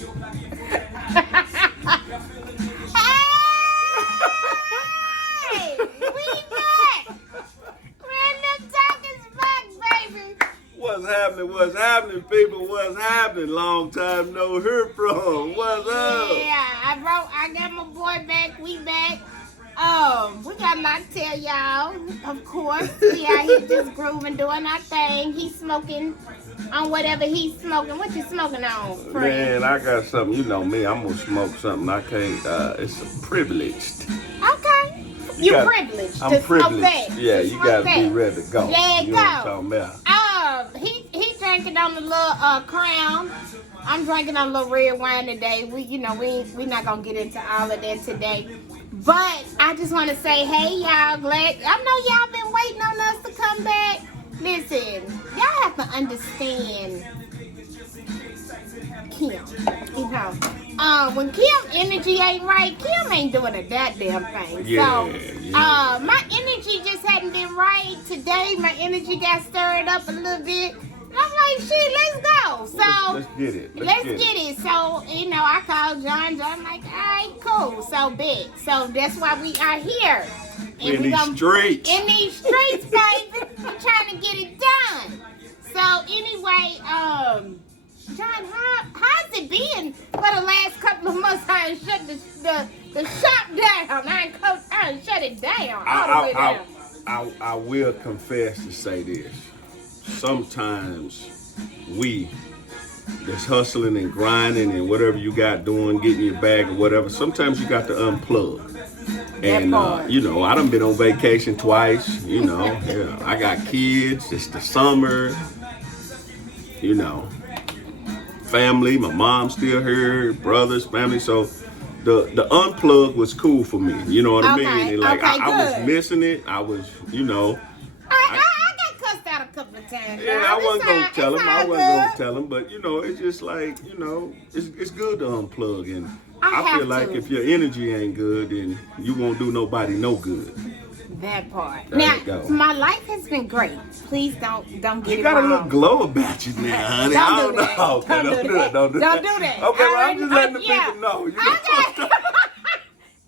Hey, we back. Random Talk is back, baby. What's happening? What's happening, people? What's happening? Long time no hear from. What's up? Yeah, I got my boy back. We back. We got a lot to tell y'all. Of course, we out here just grooving, doing our thing. He's smoking on whatever he's smoking. What you smoking on, friend? Man, I got something. You know me. I'm gonna smoke something. I can't. It's privileged. Okay. You got- privileged I'm to privileged. smoke that. Yeah, to you smoke gotta that. be ready to go. There you know go. what I'm talking about. He drinking on the little Crown. I'm drinking on a little red wine today. We not gonna get into all of that today. But I just want to say, hey y'all, glad I know y'all been waiting on us to come back. Listen, y'all have to understand Kim. You know, when Kim energy ain't right, Kim ain't doing a goddamn thing. Yeah, So, my energy just hadn't been right today. My energy got stirred up a little bit. I'm like, shit, let's go. So Let's get it. let's get it. So, I called John. John like, all right, cool. So big. So that's why we are here. And In we these streets. In these streets, baby. We're trying to get it done. So anyway, John, how's it been for the last couple of months? I ain't shut the shop down. I ain't shut it down. All the way down. I will confess to say this. Sometimes we that's hustling and grinding and whatever you got doing, getting your bag or whatever, sometimes you got to unplug. And I done been on vacation twice, yeah. I got kids, it's the summer, family, my mom's still here, brothers, family, so the unplug was cool for me, you know what I mean? And I was missing it, I was, I got cussed out a couple of times. Yeah, I wasn't gonna tell him. I wasn't gonna tell him, but it's just like it's good to unplug, and I feel like if your energy ain't good, then you won't do nobody no good. That part. There Now, you go. my life has been great. Please don't get You it got a wrong. little glow about you now, honey. Don't do that. Okay, don't do that. Don't do that. Okay, well, I'm just letting the people know. Okay.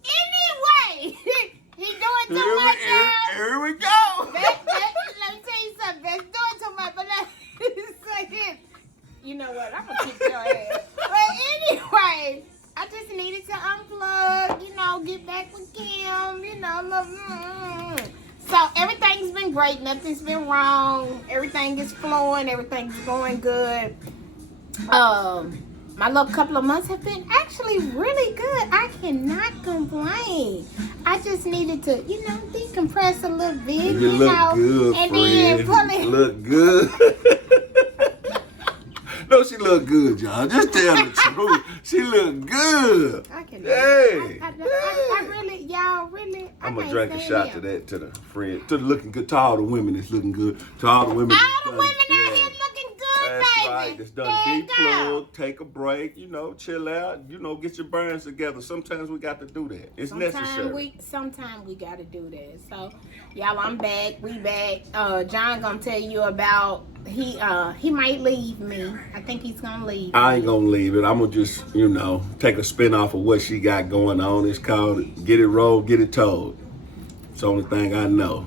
Anyway, he doing too much now. Here we go. Let me tell you something. That's doing too much, but let's say this. You know what? I'm gonna kick your ass. But anyway, I just needed to unplug. Get back with Kim. So everything's been great. Nothing's been wrong. Everything is flowing. Everything's going good. My little couple of months have been actually really good. I cannot complain. I just needed to, decompress a little bit, You look good, and friend. then pull it. Look good. No, she look good, y'all. Just tell the truth. She look good. I can. Hey. I really, y'all really. I'm gonna drink a shot to that, to the friend, to the looking good, to all the women that's looking good, to all the women. All the women out here looking good, That's baby. right. That's done There you deep go. plug, take a break, chill out, get your burns together. Sometimes we got to do that. It's necessary. Sometimes we gotta do that. So, y'all, I'm back. We back. John gonna tell you about he might leave me. I think he's gonna leave. I ain't gonna leave it. I'm gonna just, take a spin off of what she got going on. It's called Get It Rolled, Get It Told. It's the only thing I know.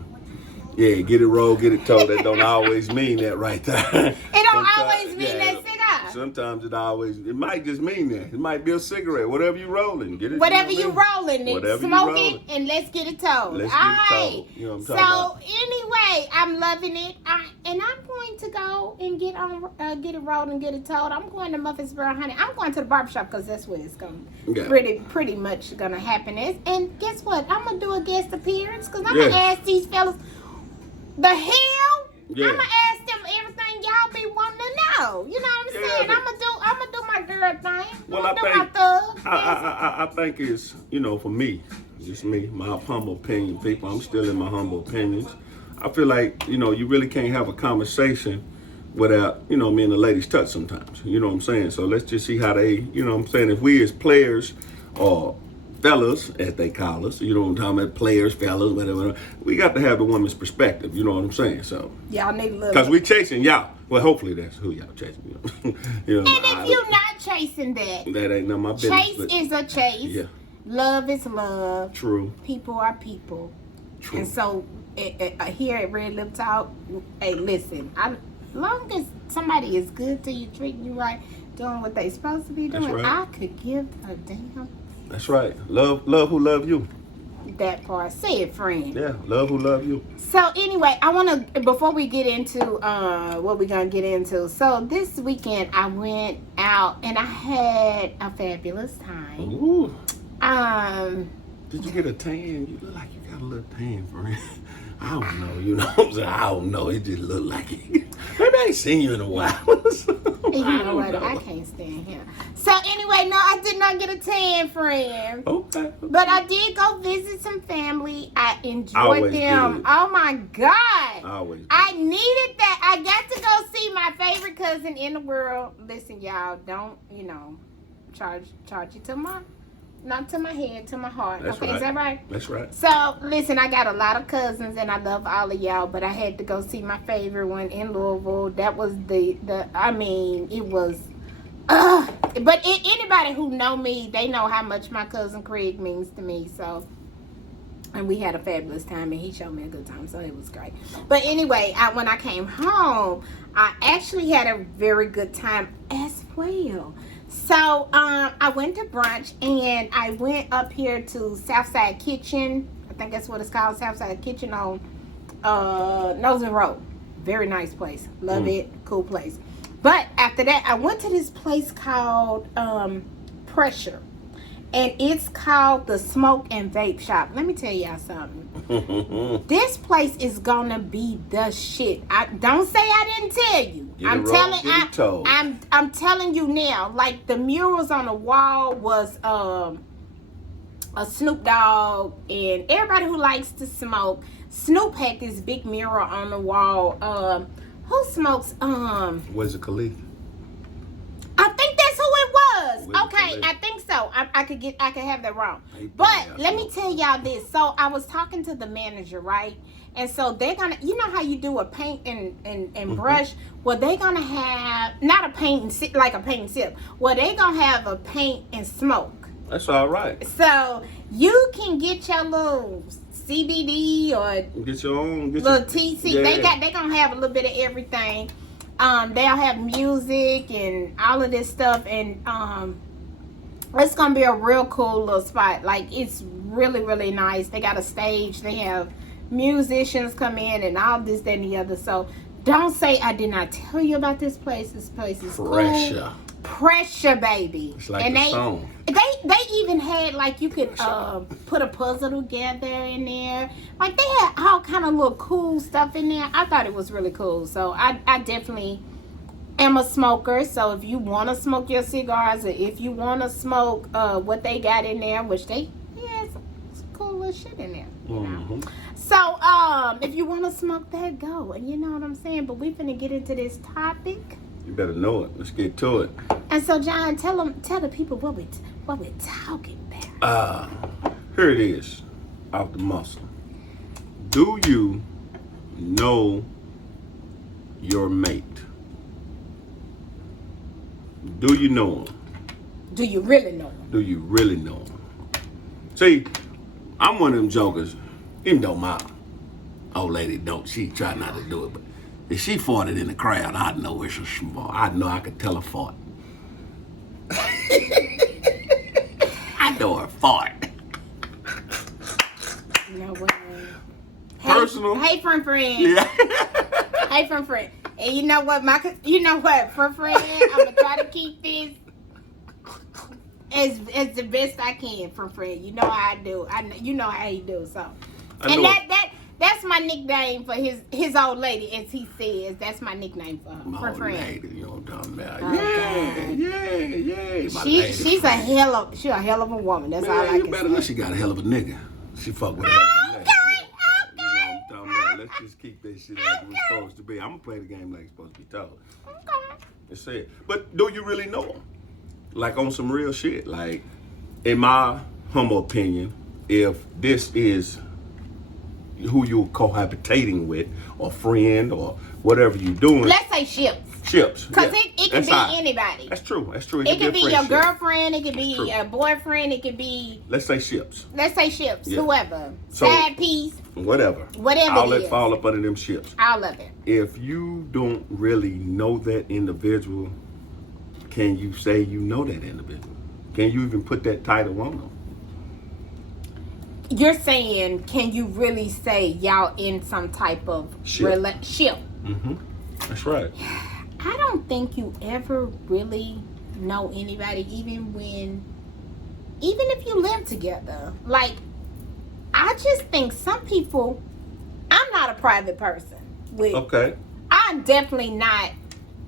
Yeah, get it rolled, get it told. That don't always mean that right there. It don't always mean that cigar. Sometimes it might just mean that. It might be a cigarette. Whatever you rolling, get it. Whatever you rolling, Whatever you smoke rolling. it, and let's get it told. Let's All get it right. told. You know what I'm talking about? So anyway, I'm loving it. And I'm going to go and get it rolled and get it told. I'm going to Muffinsboro, honey. I'm going to the barbershop because that's where it's going. Yeah. Pretty much gonna happen. And guess what? I'm gonna do a guest appearance because I'm gonna ask these fellas. The hell? Yeah. I'm gonna ask them everything y'all be wanting to know. You know what I'm saying? I'm gonna do my girl thing. Well, I'm gonna do my thug. I think it's, for me, just me, my humble opinion, people. I'm still in my humble opinions. I feel like, you really can't have a conversation without, me and the ladies touch sometimes. You know what I'm saying? So let's just see how they, if we as players or fellas, as they call us, you know what I'm talking about, players, fellas, whatever, we got to have the woman's perspective, you know what I'm saying? So, Y'all need a little. because we chasing y'all. Well, hopefully that's who y'all chasing. You know, And if you're not chasing that, that ain't none of my business. chase but- is a chase. Yeah, Love is love. true. People are people. True. And so here at Red Lip Talk, hey, listen, long as somebody is good to you, treating you right, doing what they supposed to be That's doing, right. I could give a damn. That's right. Love who love you. That part. Say it, friend. Yeah, love who love you. So anyway, I want to, before we get into what we're going to get into, so this weekend I went out and I had a fabulous time. Ooh. Did you get a tan? You look like you got a little tan, friend. I don't know. You know what I'm saying? I don't know. It just look like it. Maybe I ain't seen you in a while. You know what? I can't stand him. So anyway, no, I did not get a tan, friend. Okay. But I did go visit some family. I enjoyed Always them. good. Oh my God. Always. I needed that. I got to go see my favorite cousin in the world. Listen, y'all, don't, charge it to my, not to my head, to my heart. That's okay, right. is that right? That's right. So, listen, I got a lot of cousins and I love all of y'all, but I had to go see my favorite one in Louisville. That was it was, but anybody who know me, they know how much my cousin Craig means to me, so, and we had a fabulous time and he showed me a good time, so it was great. But anyway, when I came home, I actually had a very good time as well. So, I went to brunch and I went up here to Southside Kitchen. I think that's what it's called, Southside Kitchen on Nosen Road. Very nice place. Love it. Cool place. But after that, I went to this place called Pressure. And it's called the Smoke and Vape Shop. Let me tell y'all something. This place is gonna be the shit. Don't say I didn't tell you. I'm telling you now. Like the murals on the wall was a Snoop Dogg, and everybody who likes to smoke. Snoop had this big mural on the wall. Who smokes? Wiz Khalifa. I think that's who it was. Wiz Okay, Khalifa. I think so. I could have that wrong. But let me tell y'all this. So I was talking to the manager, right? And so they're gonna, you know how you do a paint and brush? Well, they're gonna have not a paint and sip, like a paint and sip. Well, they're gonna have a paint and smoke. That's all right. So you can get your little CBD or Get your own. little TC. Yeah. They gonna have a little bit of everything. They'll have music and all of this stuff, and it's gonna be a real cool little spot. Like it's really, really nice. They got a stage. They have musicians come in and all this, that, and the other. So don't say I did not tell you about this place. This place is Pressure. cool. Pressure, baby. It's like and a song. They even had like you could put a puzzle together in there. Like they had all kind of little cool stuff in there. I thought it was really cool. So I definitely am a smoker. So if you want to smoke your cigars, or if you want to smoke what they got in there, which they some cool little shit in there. You know. So if you want to smoke that, go. And you know what I'm saying. But we finna get into this topic. You better know it. Let's get to it. And so, John, tell the people what we're talking about. Here it is, off the muscle. Do you know your mate? Do you know him? Do you really know him? Do you really know him? See, I'm one of them jokers. Even though my old lady don't, she try not to do it, but if she farted in the crowd, I know it's a small. I know I could tell her fart. I know her fart. You know what? Personal. Hey, friend. Yeah. Hey, friend. And you know what, friend? I'm gonna try to keep this as the best I can, friend. You know how I do. You know how he do. So, and that's my nickname for his old lady, as he says. That's my nickname for her. My old friend. lady, you know what I'm talking about. Oh, Yeah. My lady. She's a hell of a woman. That's all I Man, you can better say. know she got a hell of a nigga. She fuck with a hell of a nigga. You know what I'm talking about. Let's just keep that shit like it's supposed to be. I'm gonna play the game like it's supposed to be told. Okay. That's it. But do you really know him? Like on some real shit. Like, in my humble opinion, if this is who you're cohabitating with, or friend, or whatever you're doing. Let's say ships. Ships. Because yeah. it can be anybody. That's true. That's true. It could be your friendship. girlfriend. It could That's be true. a boyfriend. It could be, Let's say ships. ships. Yeah. Whoever. So- Side piece. Whatever. Whatever All it that is. fall up under them ships. All of it. If you don't really know that individual, can you say you know that individual? Can you even put that title on them? You're saying, can you really say y'all in some type of Ship. relationship? Mm-hmm. That's right. I don't think you ever really know anybody, even if you live together. Like, I just think some people, I'm not a private person. Okay. I'm definitely not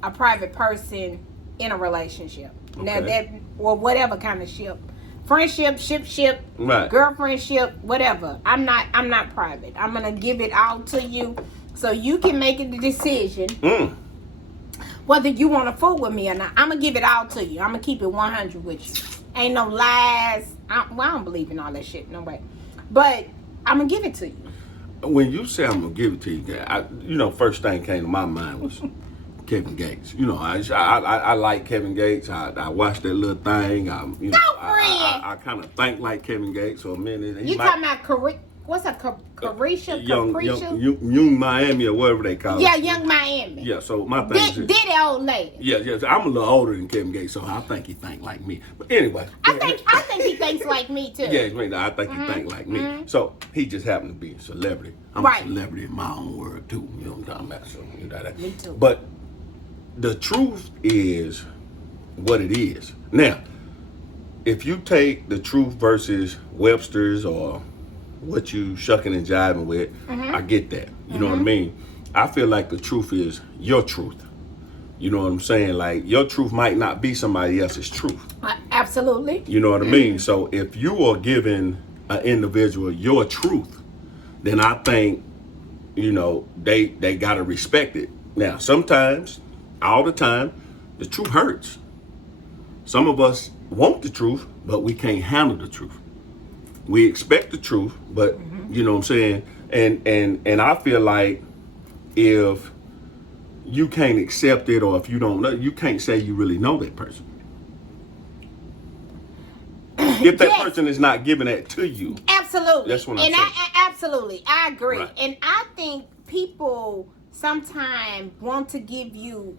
a private person in a relationship. Now Okay. that, or whatever kind of ship. Friendship, ship, Right. girlfriendship, whatever. I'm not private. I'm gonna give it all to you so you can make the decision whether you want to fool with me or not. I'm gonna give it all to you. I'm gonna keep it 100 with you. Ain't no lies. I don't believe in all that shit, no way. But I'm gonna give it to you. When you say I'm gonna give it to you, first thing came to my mind was Kevin Gates. I like Kevin Gates. I watched that little thing. I kind of think like Kevin Gates. So a minute. You talking about Carisha? Young Miami or whatever they call it. Yeah, Young Miami. Yeah. So my thing is, Diddy old lady. yeah. I'm a little older than Kevin Gates, so I think he think like me. But anyway, I think he thinks like me too. yeah, I think he think like me. So he just happened to be a celebrity. I'm Right. a celebrity in my own world too. You know what I'm talking about? So you know that. Me too. But the truth is what it is. Now, if you take the truth versus Webster's or what you shucking and jiving with, I get that. You know what I mean? I feel like the truth is your truth. You know what I'm saying? Like, your truth might not be somebody else's truth. Absolutely. You know what I mean? So if you are giving an individual your truth, then I think, they got to respect it. Now, sometimes, all the time, the truth hurts. Some of us want the truth, but we can't handle the truth. We expect the truth, but you know what I'm saying? And I feel like if you can't accept it, or if you don't know, you can't say you really know that person. If that Yes. person is not giving that to you. Absolutely. That's what I'm and saying. Absolutely, I agree. Right. And I think people sometimes want to give you,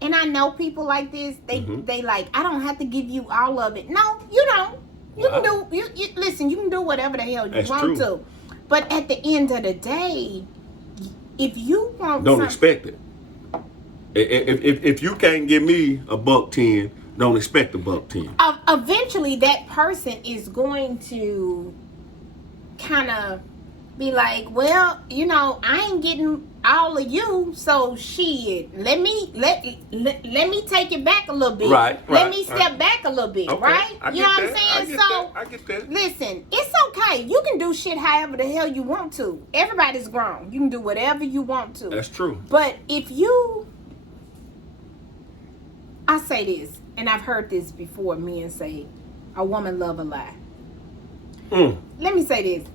and I know people like this. They like, I don't have to give you all of it. No, you don't. You can do. You listen. You can do whatever the hell you That's want true. to. But at the end of the day, if you want, Don't expect it. If you can't give me $1.10, don't expect $1.10. Eventually that person is going to kind of be like, well, I ain't getting all of you, so shit, let me take it back a little bit. Let me step back a little bit, Okay, right? I You get know what that, I'm saying? I get that. Listen, it's okay. You can do shit however the hell you want to. Everybody's grown. You can do whatever you want to. That's true. But I say this, and I've heard this before, men say, a woman love a lie. Let me say this.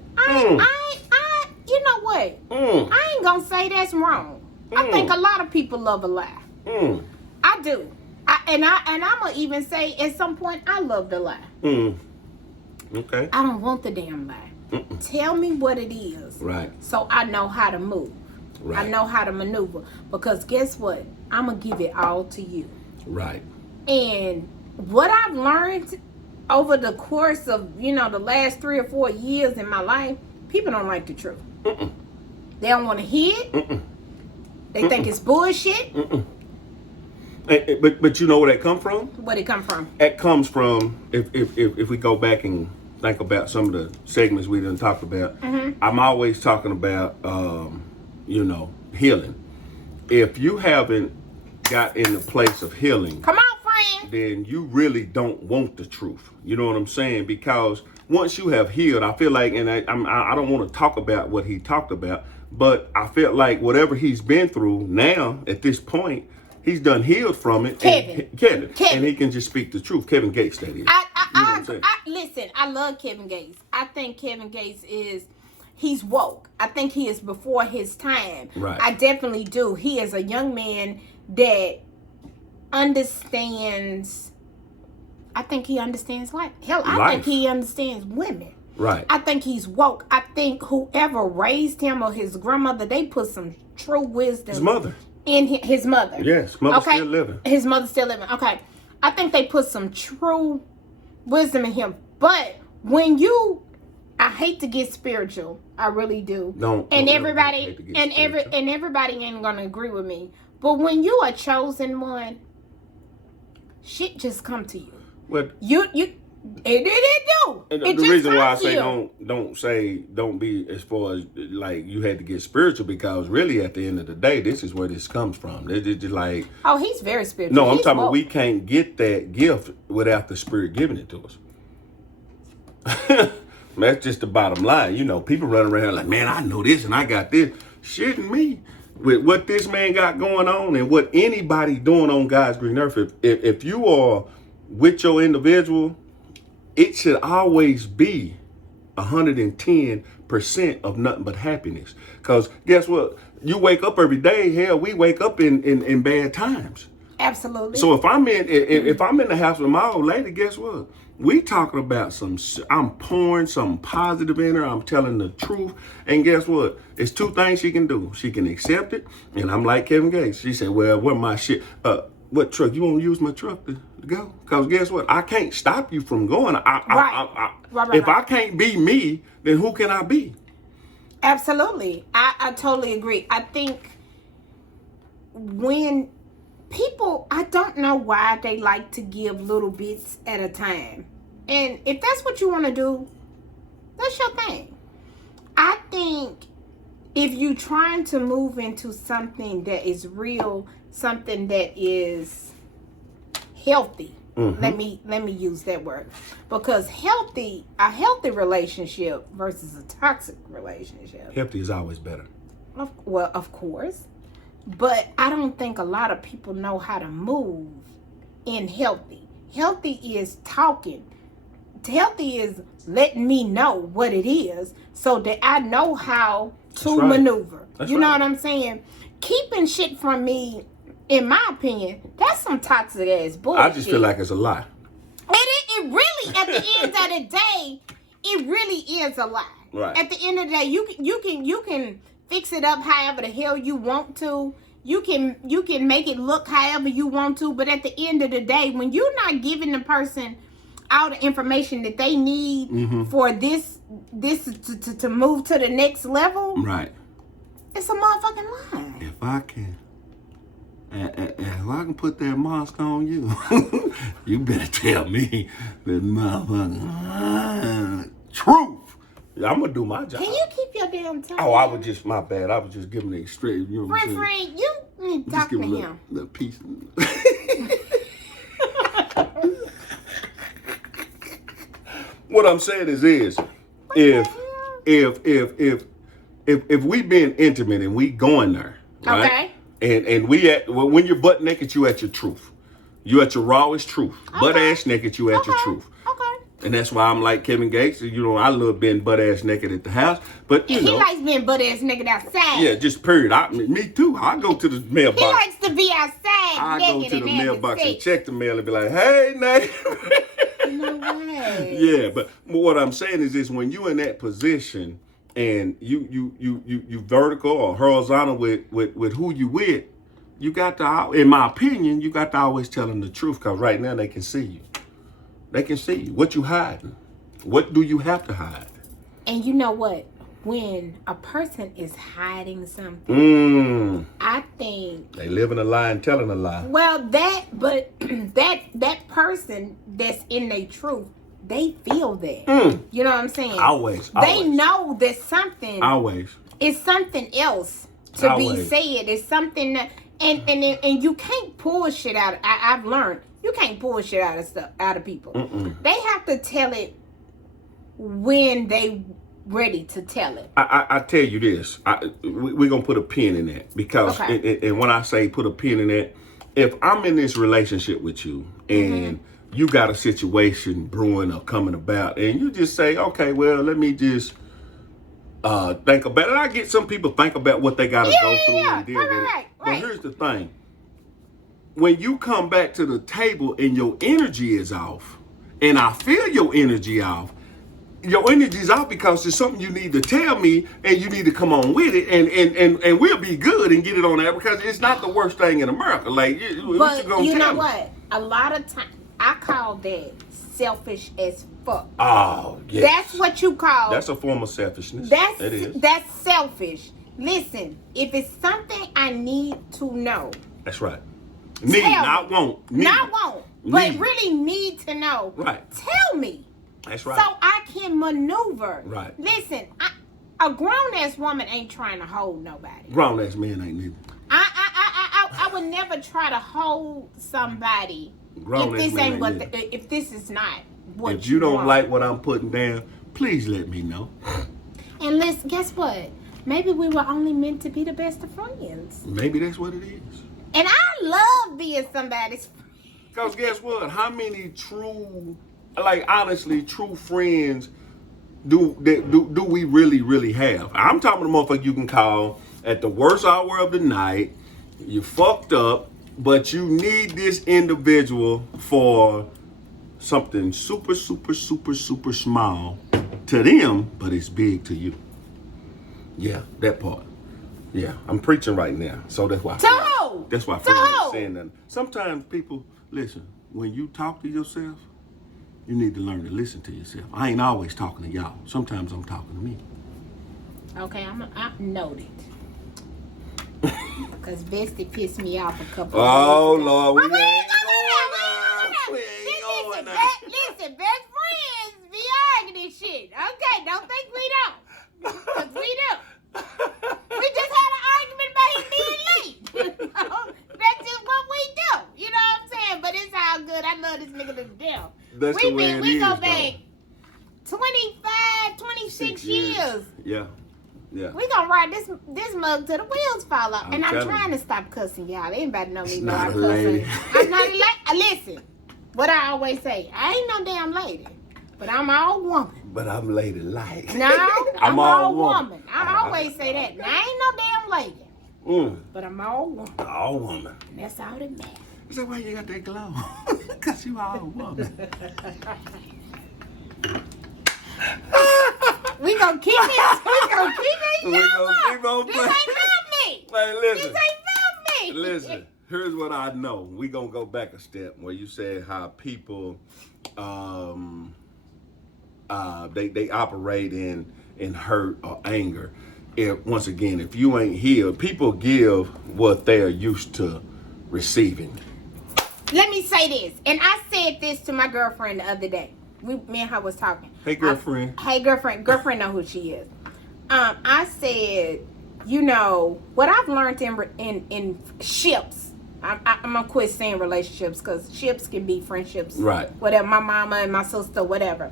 You know what? I ain't gonna say that's wrong. I think a lot of people love a lie. I do. And I'm gonna even say at some point I love the lie. Okay. I don't want the damn lie. Tell me what it is. Right. So I know how to move. Right. I know how to maneuver. Because guess what? I'm gonna give it all to you. Right. And what I've learned over the course of, the last 3 or 4 years in my life, people don't like the truth. They don't want to hear it. They think it's bullshit. But you know where that come from? Where'd it come from? That comes from, if we go back and think about some of the segments we done talked about, I'm always talking about, healing. If you haven't got in the place of healing, Come on, friend. then you really don't want the truth. You know what I'm saying? Because once you have healed, I feel like, and I don't want to talk about what he talked about, but I felt like whatever he's been through now, at this point, he's done healed from it. Kevin. And he can just speak the truth. Kevin Gates, that is. Listen, I love Kevin Gates. I think Kevin Gates he's woke. I think he is before his time. Right. I definitely do. He is a young man that understands. I think he understands life. Hell, I think he understands women. Right. I think he's woke. I think whoever raised him or his grandmother, they put some true wisdom. His mother. In his mother. Yes, mother's still living. His mother's still living. Okay. I think they put some true wisdom in him. But when I hate to get spiritual. I really do. Everybody ain't gonna agree with me. But when you are chosen one, shit just come to you. What it do. The reason why I say don't be as far as like you had to get spiritual, because really at the end of the day, this is where this comes from. It's just like, oh, he's very spiritual. No, I'm talking about we can't get that gift without the Spirit giving it to us. That's just the bottom line. You know, people running around like, man, I know this and I got this. Shitting me with what this man got going on and what anybody doing on God's green earth. If you are with your individual, it should always be 110% of nothing but happiness. Because guess what? You wake up every day. Hell, we wake up in bad times. Absolutely. So if I'm in the house with my old lady, guess what? We talking about I'm pouring some positive in her. I'm telling the truth. And guess what? It's two things she can do. She can accept it. And I'm like Kevin Gates. She said, well, where my shit? What truck? You want to use my truck to go? Because guess what? I can't stop you from going. If I can't be me, then who can I be? Absolutely. I totally agree. I think when people, I don't know why they like to give little bits at a time. And if that's what you want to do, that's your thing. I think if you're trying to move into something that is real, something that is healthy, let me use that word, because a healthy relationship versus a toxic relationship. Healthy is always better. Of course. But I don't think a lot of people know how to move in healthy. Healthy is talking. Healthy is letting me know what it is so that I know how to maneuver. You know what I'm saying? Keeping shit from me, in my opinion, that's some toxic ass bullshit. I just feel like it's a lie. It really, at the end of the day, it really is a lie. Right. At the end of the day, you can fix it up however the hell you want to. You can make it look however you want to, but at the end of the day, when you're not giving the person all the information that they need for this to move to the next level, right? It's a motherfucking lie. If I can put that mask on you, you better tell me the motherfucking truth. I'm gonna do my job. Can you keep your damn tongue? Oh, my bad. I was just giving it straight. You know what I'm saying? Friend, you need to talk to him. Little piece. What I'm saying is if we being intimate and we going there, right? Okay. And when you're butt naked, you at your truth. You at your rawest truth. Okay. Butt ass naked, you at your truth. And that's why I'm like Kevin Gates. You know, I love being butt ass naked at the house. But he likes being butt ass naked outside. Yeah, just period. Me too. I go to the mailbox. He likes to be outside. I go to the mailbox and check the mail and be like, hey, Nate. No way. Yeah, but what I'm saying is this: when you in that position and you vertical or horizontal with who you with, you got to, in my opinion, you got to always tell them the truth, because right now they can see you. They can see you. What you hiding? What do you have to hide? And you know what? When a person is hiding something, I think they living a lie and telling a lie. Well, that person that's in their truth, they feel that. You know what I'm saying? Always. They know that something. Always. It's something else to be said. It's something that, and you can't pull shit out. I've learned. You can't pull shit out of people. They have to tell it when they ready to tell it. I tell you this. We're going to put a pin in that. Because, and when I say put a pin in that, if I'm in this relationship with you and you got a situation brewing or coming about, and you just say, okay, well, let me just think about it. I get some people think about what they got to go through and deal with it. Right. But here's the thing. When you come back to the table and your energy is off, and I feel your energy off, your energy's off because it's something you need to tell me and you need to come on with it and we'll be good and get it on there because it's not the worst thing in America. Like, what you gonna you know tell me? what? A lot of times, I call that selfish as fuck. Oh, yes. That's what you call. That's a form of selfishness. It is. That's selfish. Listen, if it's something I need to know. That's right. Need, not want. Need. Not want. But Need. really need to know. Right. Tell me. That's right. So I can maneuver. Right. Listen, a grown ass woman ain't trying to hold nobody. Grown ass man ain't neither. I would never try to hold somebody Grown if ass this man ain't what neither. if this is not what If you don't want. like what I'm putting down, please let me know. And listen, guess what? Maybe we were only meant to be the best of friends. Maybe that's what it is. And I love being somebody's friend. Because guess what? How many true, like honestly, true friends do we really have? I'm talking to motherfucker you can call at the worst hour of the night. You fucked up, but you need this individual for something super small to them, but it's big to you. Yeah, that part. Yeah, I'm preaching right now, so that's why. That's why I feel like saying that. Sometimes people listen. When you talk to yourself, you need to learn to listen to yourself. I ain't always talking to y'all. Sometimes I'm talking to me. Okay, I'm noted. Because Bestie pissed me off a couple Oh of days ago. Lord, we ain't But going there. Listen, best friends be arguing this shit. Okay, don't think we don't. Because we do. We just had an argument about him being late. That's just what we do. You know what I'm saying? But it's all good. I love this nigga to death. That's the way it We is, go though. back 25, 26 years. Yeah. Yeah. We gonna ride this mug till the wheels fall off. And I'm telling trying you. to stop cussing, y'all. Anybody know me It's know not I a cuss. lady. I'm not a lady. Listen, what I always say, I ain't no damn lady, but I'm all woman. But I'm ladylike. No, I'm all woman. I Uh-huh. always say that. Now, I ain't no damn lady, but I'm all woman. All woman. And that's all that matters. Is that why you got that glow? Because you all woman. We gonna keep it. We gonna keep it. We gonna keep on This playing. ain't about me. Hey, This listen. ain't about me. Listen, here's what I know. We gonna go back a step where you said how people they operate in hurt or anger. Once again, if you ain't healed, people give what they're used to receiving. Let me say this, and I said this to my girlfriend the other day. Me and her was talking. Hey, girlfriend. Hey, girlfriend. Girlfriend know who she is. I said, you know, what I've learned in ships. I'm gonna quit saying relationships because ships can be friendships. Right. Whatever. My mama and my sister, whatever.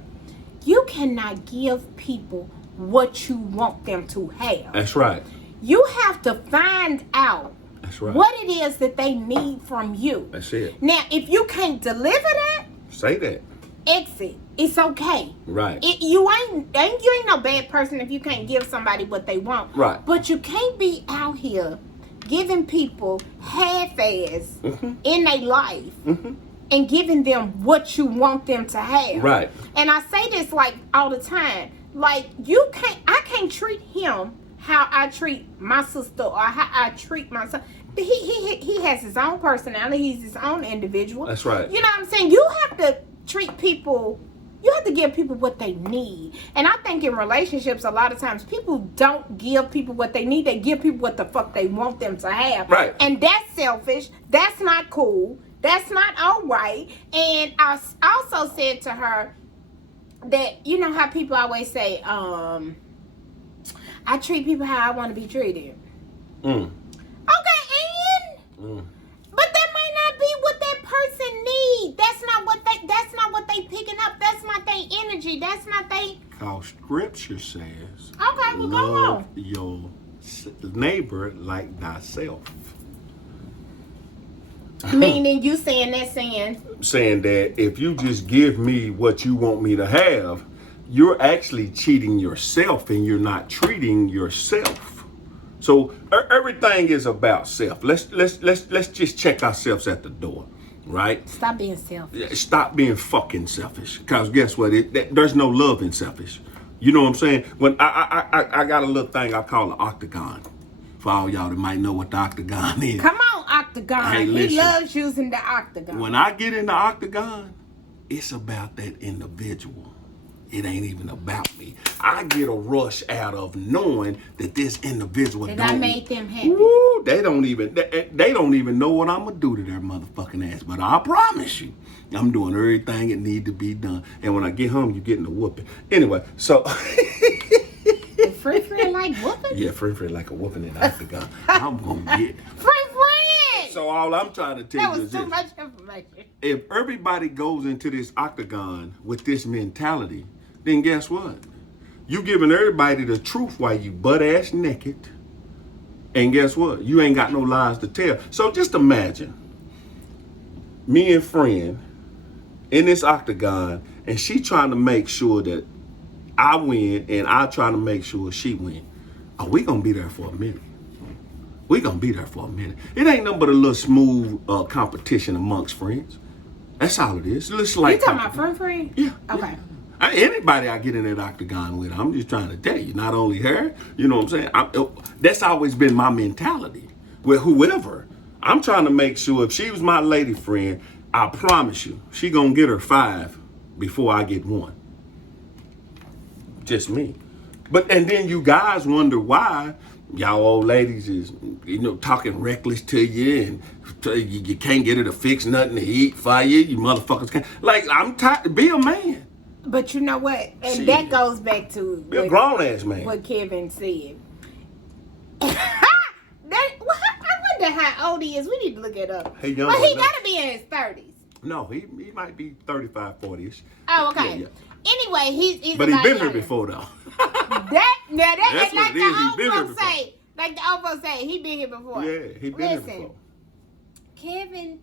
You cannot give people what you want them to have. That's right. You have to find out That's right. what it is that they need from you. That's it. Now, if you can't deliver that, Say that. exit. It's okay. Right. You ain't no bad person if you can't give somebody what they want. Right. But you can't be out here giving people half-ass in their life and giving them what you want them to have. Right. And I say this like all the time. Like I can't treat him how I treat my sister or how I treat my son. He has his own personality. He's his own individual. That's right. You know what I'm saying? You have to treat people. You have to give people what they need. And I think in relationships, a lot of times people don't give people what they need. They give people what the fuck they want them to have. Right. And that's selfish. That's not cool. That's not all right. And I also said to her that, you know how people always say, I treat people how I want to be treated. Okay, and? But that might not be what that person needs. That's not what they picking up. That's not their energy. That's not they. Cause scripture says, Okay, well, go love on. your neighbor like thyself. Meaning you saying Saying that if you just give me what you want me to have, you're actually cheating yourself and you're not treating yourself. So everything is about self. Let's just check ourselves at the door, right? Stop being selfish. Stop being fucking selfish. Cause guess what? There's no love in selfish. You know what I'm saying? When I got a little thing I call an octagon. For all y'all that might know what the octagon is. Come on, octagon. Hey, he listen. loves using the octagon. When I get in the octagon, it's about that individual. It ain't even about me. I get a rush out of knowing that this individual that I made them happy. Woo, they don't even know what I'm gonna do to their motherfucking ass. But I promise you, I'm doing everything that need to be done. And when I get home, you getting a whooping. Anyway, so Free like whooping? yeah, free like a whooping in the octagon. I'm gonna get Free. So all I'm trying to tell That you was is too this. much information. If everybody goes into this octagon with this mentality, then guess what? You giving everybody the truth while you butt ass naked. And guess what? You ain't got no lies to tell. So just imagine me and friend in this octagon, and she trying to make sure that I win, and I trying to make sure she win. Are we gonna be there for a minute? We gonna be there for a minute. It ain't nothing but a little smooth competition amongst friends. That's all it is. It's like You talking about friend? Yeah. Okay. Anybody I get in that octagon with, I'm just trying to tell you, not only her, you know what I'm saying? That's always been my mentality with whoever. I'm trying to make sure if she was my lady friend, I promise you, she gonna get her 5 before I get 1. Just me. And then you guys wonder why y'all old ladies is, talking reckless to you, and you can't get her to fix nothing to eat for you. You motherfuckers can't. Like, I'm tired to be a man. But you know what? And Shit. that goes back to Be a grown ass man. what Kevin said. I wonder how old he is. We need to look it up. He young But he enough. gotta be in his 30s. No, he might be 35, 40ish. Oh, okay. Yeah. Anyway, he's But a he's lot been here younger. before though. That That's like what it is. He's the been old here folks before. say. Like the old folks say, he been here before. Yeah, he been here Listen, before. Kevin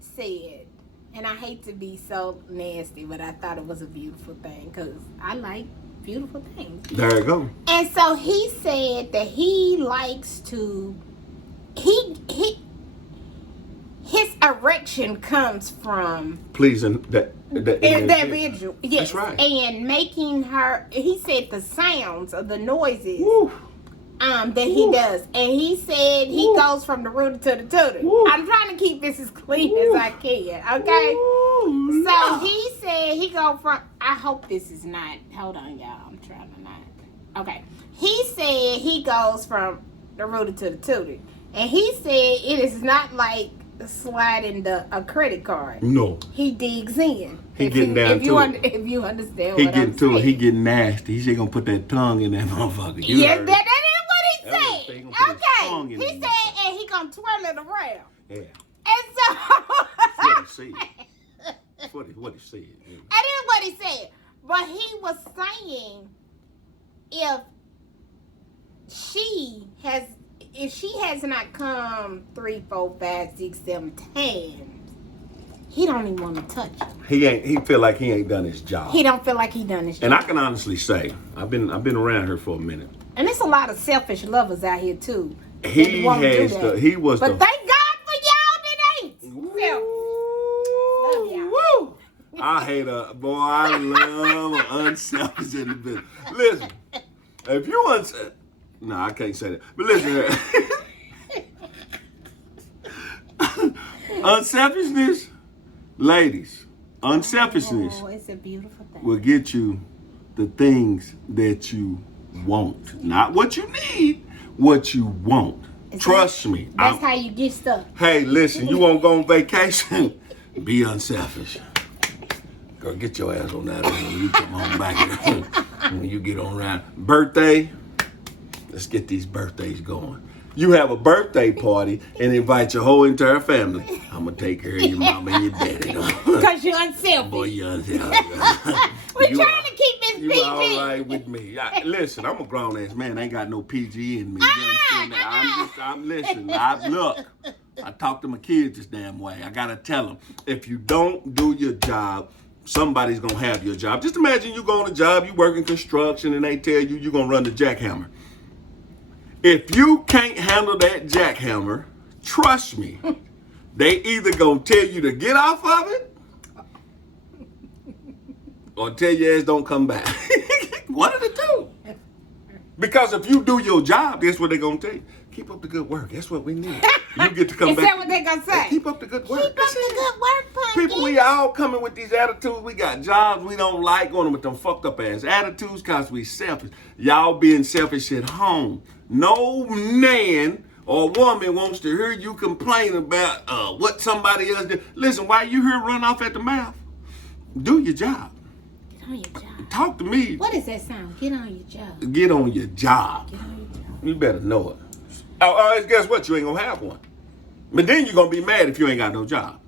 said, and I hate to be so nasty, but I thought it was a beautiful thing because I like beautiful things. There you go. And so he said that he likes to, his erection comes from Pleasing that individual. Yes. That's right. And making her, he said the sounds of the noises Woo. that he does. And he said he goes from the rooter to the tutor. Woo. I'm trying to keep this as clean as I can, okay? Ooh, So no. he said he go from, I hope this is not, hold on y'all, I'm trying to not. Okay. He said he goes from the rooter to the tutor. And he said it is not like sliding a credit card. No. He digs in. He getting down to it. If you understand He what I'm getting to saying. it. He getting nasty. He's gonna put that tongue in that motherfucker. You Yeah, heard that it. is what he That's what said. he gonna put his tongue Okay. in He that said, and he gonna twirl it around. Yeah. And so, What he said. What he said. Yeah. that is what he said. But he was saying, if she has not come 3, 4, 5, 6, 7 times, he don't even want to touch her. He feel like he ain't done his job. He don't feel like he done his job. And I can honestly say, I've been around her for a minute. And there's a lot of selfish lovers out here too. He won't do has that. but Thank God for y'all that ain't selfish. Love y'all. Woo! I hate a boy. I love an unselfish individual. Listen, if you no, I can't say that. But listen, unselfishness, ladies, unselfishness Oh, it's a beautiful thing. will get you the things that you want, not what you need, what you want. Trust me. That's how you get stuff. Hey, listen, you want to go on vacation? Be unselfish. Girl, get your ass on that when you come on back here. When you get on around. Birthday, let's get these birthdays going. You have a birthday party and invite your whole entire family. I'm going to take care of your mama and your daddy. Because you're unselfish. Boy, you're unselfish. We're You trying are- to keep this You PG. all right with me. Listen, I'm a grown ass man. I ain't got no PG in me. You understand that? I'm listening. Look, I talk to my kids this damn way. I gotta tell them, if you don't do your job, somebody's gonna have your job. Just imagine you go on a job, you work in construction, and they tell you you're gonna run the jackhammer. If you can't handle that jackhammer, trust me, they either gonna tell you to get off of it or tell your ass don't come back. One of the two. Because if you do your job, that's what they're gonna tell you. Keep up the good work. That's what we need. You get to come back. Is that what they gonna say? Keep up the good work. Keep up the good work, Punky. People, we all coming with these attitudes. We got jobs we don't like, going with them fucked up ass attitudes because we selfish. Y'all being selfish at home. No man or woman wants to hear you complain about what somebody else did. Listen, why you here run off at the mouth? Do your job. Get on your job. Talk to me. What is that sound? Get on your job. Get on your job. Get on your job. You better know it. Guess what? You ain't gonna have one. But then you're gonna be mad if you ain't got no job.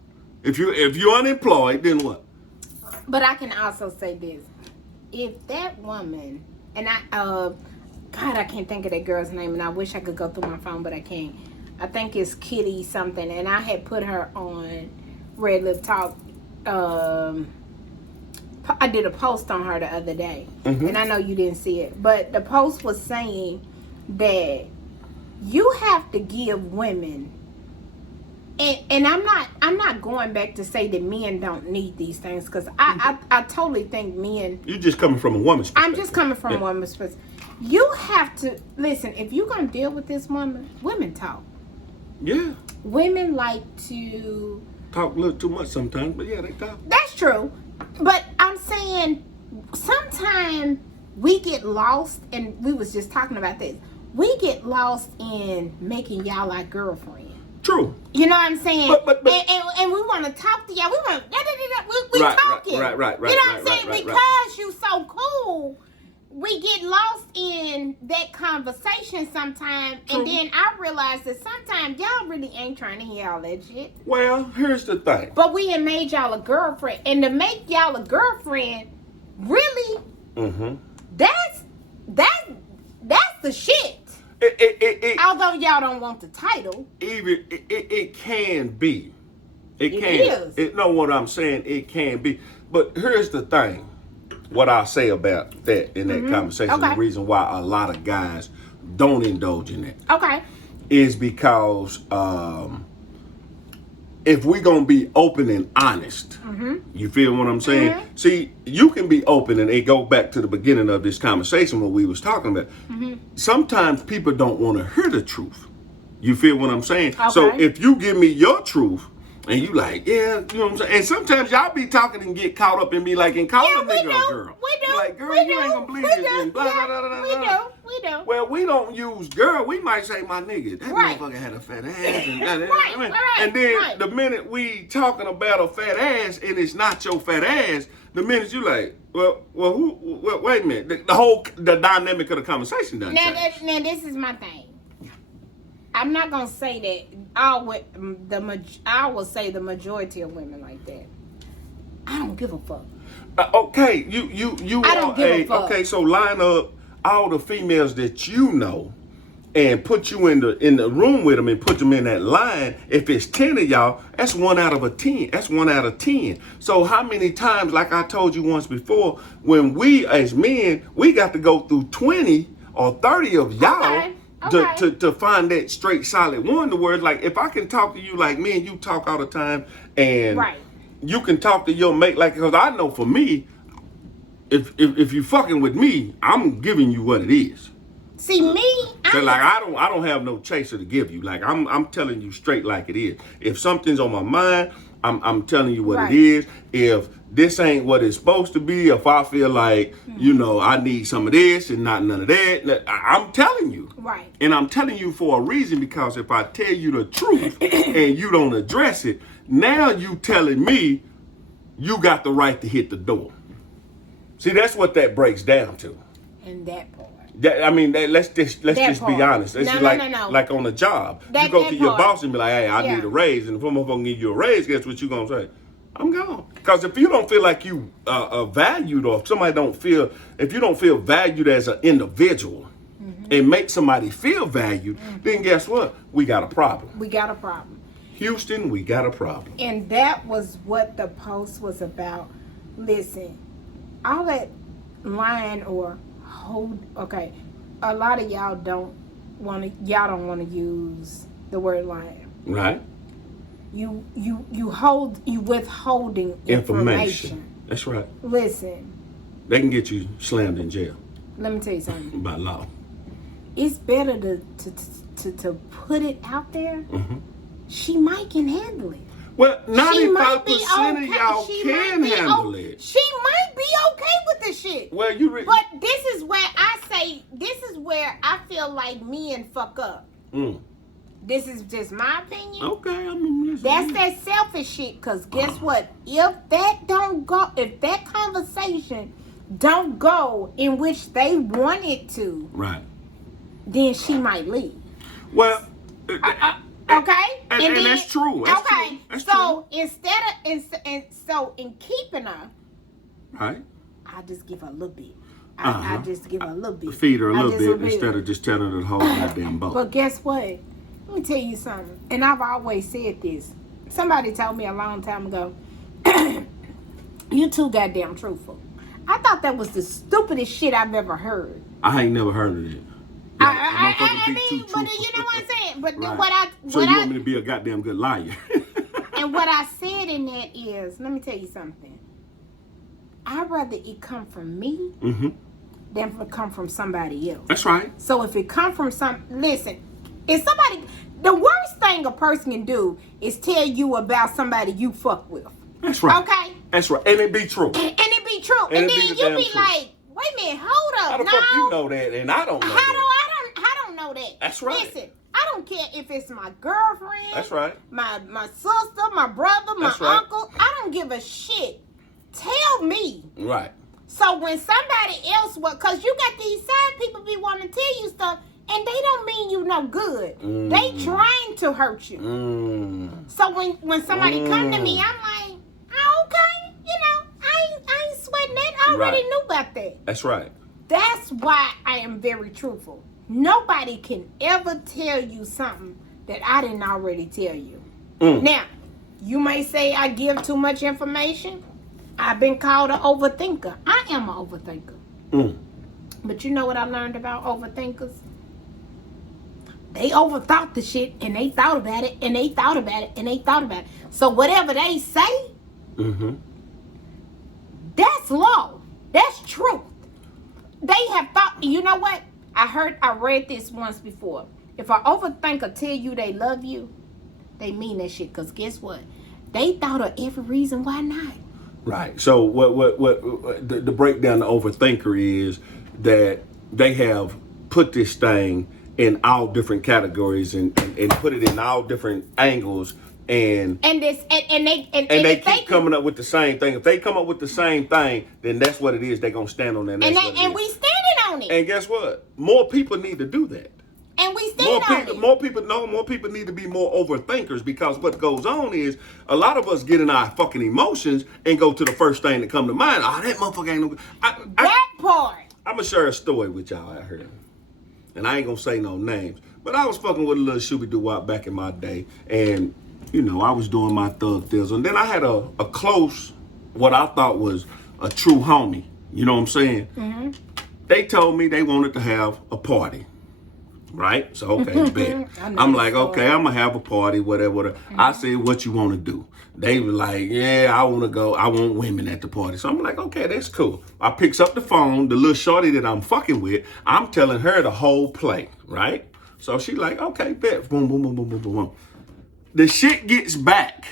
If you're unemployed, then what? But I can also say this: if that woman and God, I can't think of that girl's name, and I wish I could go through my phone, but I can't. I think it's Kitty something, and I had put her on Red Lip Talk. I did a post on her the other day, and I know you didn't see it, but the post was saying that you have to give women, and I'm not going back to say that men don't need these things, because I totally think men. You're just coming from a woman's perspective. I'm just coming from a woman's perspective. You have to listen. If you're gonna deal with this woman, women talk. Yeah. Women like to Talk a little too much sometimes, but yeah, they talk. That's true. But I'm saying sometimes we get lost, and we was just talking about this. We get lost in making y'all our girlfriend. True. You know what I'm saying? But and we want to talk to y'all. We want we Right, talking. right. You know what I'm saying? Right. Because you so cool, we get lost in that conversation sometimes, and then I realize that sometimes y'all really ain't trying to hear all that shit. Well, here's the thing. But we had made y'all a girlfriend, and to make y'all a girlfriend, really, that's the shit. Although y'all don't want the title, It can be. It can. is. It know what I'm saying? It can be. But here's the thing. What I'll say about that in that conversation, Okay. the reason why a lot of guys don't indulge in that okay. is because if we're going to be open and honest, you feel what I'm saying? See, you can be open, and it go back to the beginning of this conversation when we was talking about. Sometimes people don't want to hear the truth. You feel what I'm saying? Okay. So if you give me your truth, and you like, yeah, you know what I'm saying? And sometimes y'all be talking and get caught up and be like, and call a nigga a girl. We do. Like, girl, we you do. ain't gonna believe we this. do. And blah, Yeah, blah, blah, blah, blah. We do. Well, we don't use girl. We might say, my nigga, that Right. motherfucker had a fat ass. And, that, Right. and then Right. the minute we talking about a fat ass and it's not your fat ass, the minute you like, well, wait a minute. The dynamic of the conversation doesn't change. Now, this is my thing. I'm not gonna say that I will say the majority of women like that. I don't give a fuck. Okay, you I don't give a fuck. Okay, so line up all the females that you know and put you in the room with them and put them in that line. If it's 10 of y'all, that's 1 out of 10. That's 1 out of 10. So how many times, like I told you once before, when we as men, we got to go through 20 or 30 of y'all to find that straight solid one. The words, like, if I can talk to you like me and you talk all the time, and you can talk to your mate, like, because I know for me, if you fucking with me, I'm giving you what it is. See me, So like I don't have no chaser to give you. Like I'm telling you straight like it is. If something's on my mind, I'm telling you what it is. If this ain't what it's supposed to be, if I feel like, you know, I need some of this and not none of that, I'm telling you. Right. And I'm telling you for a reason, because if I tell you the truth and you don't address it, now you telling me you got the right to hit the door. See, that's what that breaks down to. And that part. Let's just be honest. It's No. like on a job. You go to your boss and be like, hey, I need a raise. And if I'm going to give you a raise, guess what you're going to say? I'm gone. Because if you don't feel like you are valued, or if you don't feel valued as an individual and make somebody feel valued, then guess what? We got a problem. We got a problem. Houston, we got a problem. And that was what the post was about. Listen, all that lying or hold. Okay, a lot of y'all don't want to. Y'all don't want to use the word lying. Right. You withholding information. That's right. Listen. They can get you slammed in jail. Let me tell you something. By law. It's better to put it out there. Mm-hmm. She might can handle it. Well, 95% of okay. y'all can handle it. She might be okay with the shit. Well, but this is where I say, this is where I feel like men fuck up. This is just my opinion. Okay, I mean, that's that selfish shit. Because guess what? If that conversation don't go in which they want it to, right, then she might leave. Well, okay, and then, that's true. That's so true. So in keeping her, right, I just give her a little bit. I just give her a little bit. Feed her a little bit instead of just telling her the whole goddamn boat. But guess what? Let me tell you something. And I've always said this. Somebody told me a long time ago, you too goddamn truthful. I thought that was the stupidest shit I've ever heard. I ain't never heard of it. I mean, but you know what I'm saying? But right. So you want me to be a goddamn good liar. And what I said in that is, let me tell you something. I'd rather it come from me than it come from somebody else. That's right. So if it come from listen, if somebody, the worst thing a person can do is tell you about somebody you fuck with. That's right. Okay? That's right. And it be true. And it be true. And then you be like, wait a minute, hold up. How the fuck you know that and I don't know that? I don't know that. That's right. Listen, I don't care if it's my girlfriend. That's right. My sister, my brother, my uncle. I don't give a shit. Tell me. Right. So when somebody else, because you got these side people be wanting to tell you stuff, and they don't mean you no good. They trying to hurt you. So when somebody come to me, I'm like, oh, okay, I ain't sweating that. I already knew about that. That's right. That's why I am very truthful. Nobody can ever tell you something that I didn't already tell you. Now, you may say I give too much information. I've been called an overthinker. I am an overthinker. But you know what I learned about overthinkers? They overthought the shit, and they thought about it, and they thought about it, and they thought about it. So whatever they say, that's law. That's truth. They have thought, you know what? I read this once before. If an overthinker tell you they love you, they mean that shit. Because guess what? They thought of every reason why not. Right. So what the breakdown of overthinker is that they have put this thing in all different categories and put it in all different angles and they keep coming up with the same thing. If they come up with the same thing, then that's what it is. They're gonna stand on that. And we standing on it. And guess what? More people need to do that. And we stand on it. More people need to be more overthinkers, because what goes on is a lot of us get in our fucking emotions and go to the first thing that come to mind. Oh, that motherfucker ain't no good. That part. I'm gonna share a story with y'all I heard. And I ain't gonna say no names. But I was fucking with a little shooby-doo-wop back in my day. And, I was doing my thug deals. And then I had a close, what I thought was a true homie. You know what I'm saying? They told me they wanted to have a party. Right? So, okay, bet. I'm like, okay, I'm going to have a party, whatever. I said, what you want to do? They were like, yeah, I want to go. I want women at the party. So I'm like, okay, that's cool. I picks up the phone, the little shorty that I'm fucking with. I'm telling her the whole play, right? So she like, okay, bet. Boom, boom, boom, boom, boom, boom, boom. The shit gets back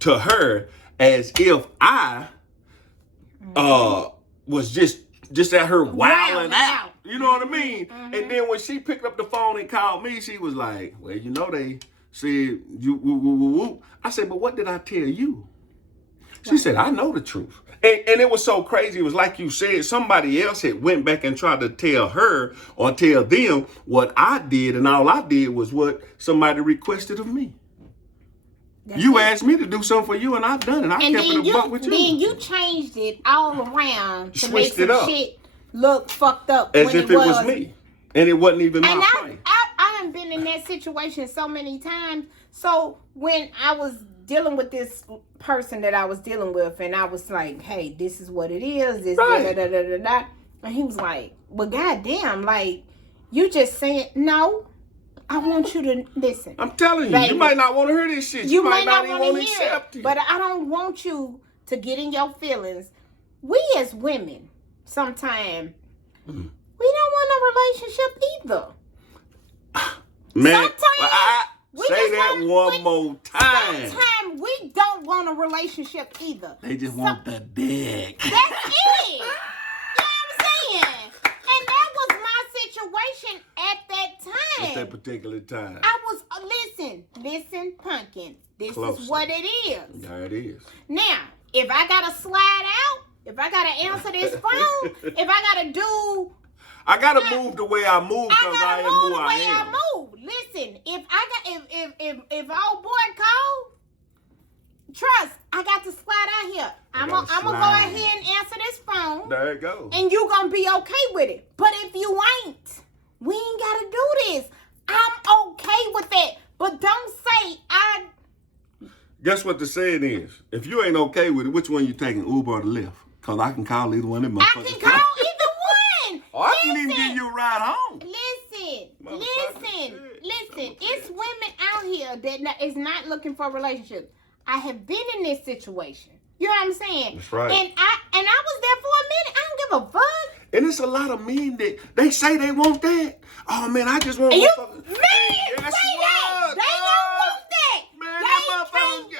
to her as if I was just at her wilding out. You know what I mean? And then when she picked up the phone and called me, she was like, well, they said you woo, woo, woo, woo. I said, but what did I tell you? She said, I know the truth. And it was so crazy. It was like you said, somebody else had went back and tried to tell her or tell them what I did. And all I did was what somebody requested of me. You asked me to do something for you, and I've done it. I kept it a buck with you. Then you changed it all around to make Switched some shit look fucked up. As if it was me. And it wasn't even my play. I done been in that situation so many times. So when I was dealing with this person that I was dealing with, and I was like, hey, this is what it is. This Right. da, da, da, da, da. And he was like, well, goddamn, like, you just saying, no, I want you to listen. I'm telling you, Baby, you might not want to hear this shit. You might not even want to to hear accept it, it. but I don't want you to get in your feelings. We as women, sometimes, we don't want a relationship either. Man, Sometimes we say just that one more time. Sometimes we don't want a relationship either. They just want the dick. That's it. You know what I'm saying? And that was my situation at that time. At that particular time. I was, listen, pumpkin. This Closer. is what it is. There it is. Now, if I gotta slide out, if I gotta answer this phone, if I gotta do, I gotta move the way I move I because I gotta am move who the I way am. I move. Listen, if old boy called, trust, I got to slide out here. I'm gonna go slide. ahead and answer this phone, There it goes. and you gonna be okay with it. But if you ain't, we ain't gotta do this. I'm okay with it. But don't say I. Guess what the saying is? If you ain't okay with it, which one you taking, Uber or the Lyft? Because I can call either one of them I motherfuckers. can call either one. Or I can even give you a ride home. Listen. It's women out here that is not looking for a relationship. I have been in this situation. You know what I'm saying? That's right. And I was there for a minute. I don't give a fuck. And it's a lot of men that they say they want that. Oh man, I just want And you, motherfuckers. man, Hey, say guess that. what? They don't want that. Man, They that can't motherfucker.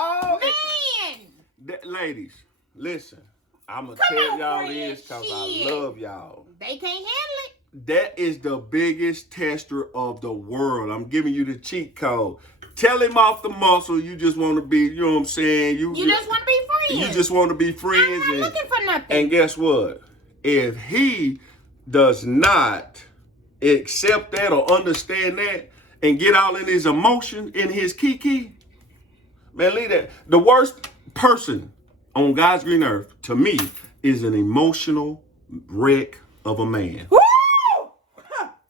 handle it. Man, Ladies, listen. I'm going to Come tell on, y'all friend. this because Shit. I love y'all. they can't handle it. That is the biggest tester of the world. I'm giving you the cheat code. Tell him off the muscle. You just want to be, you know what I'm saying? You just want to be friends. You just want to be friends. I'm not looking for nothing. And guess what? If he does not accept that or understand that and get all in his emotion, in his kiki, man, leave that. The worst person on God's green earth, to me, is an emotional wreck of a man. Woo!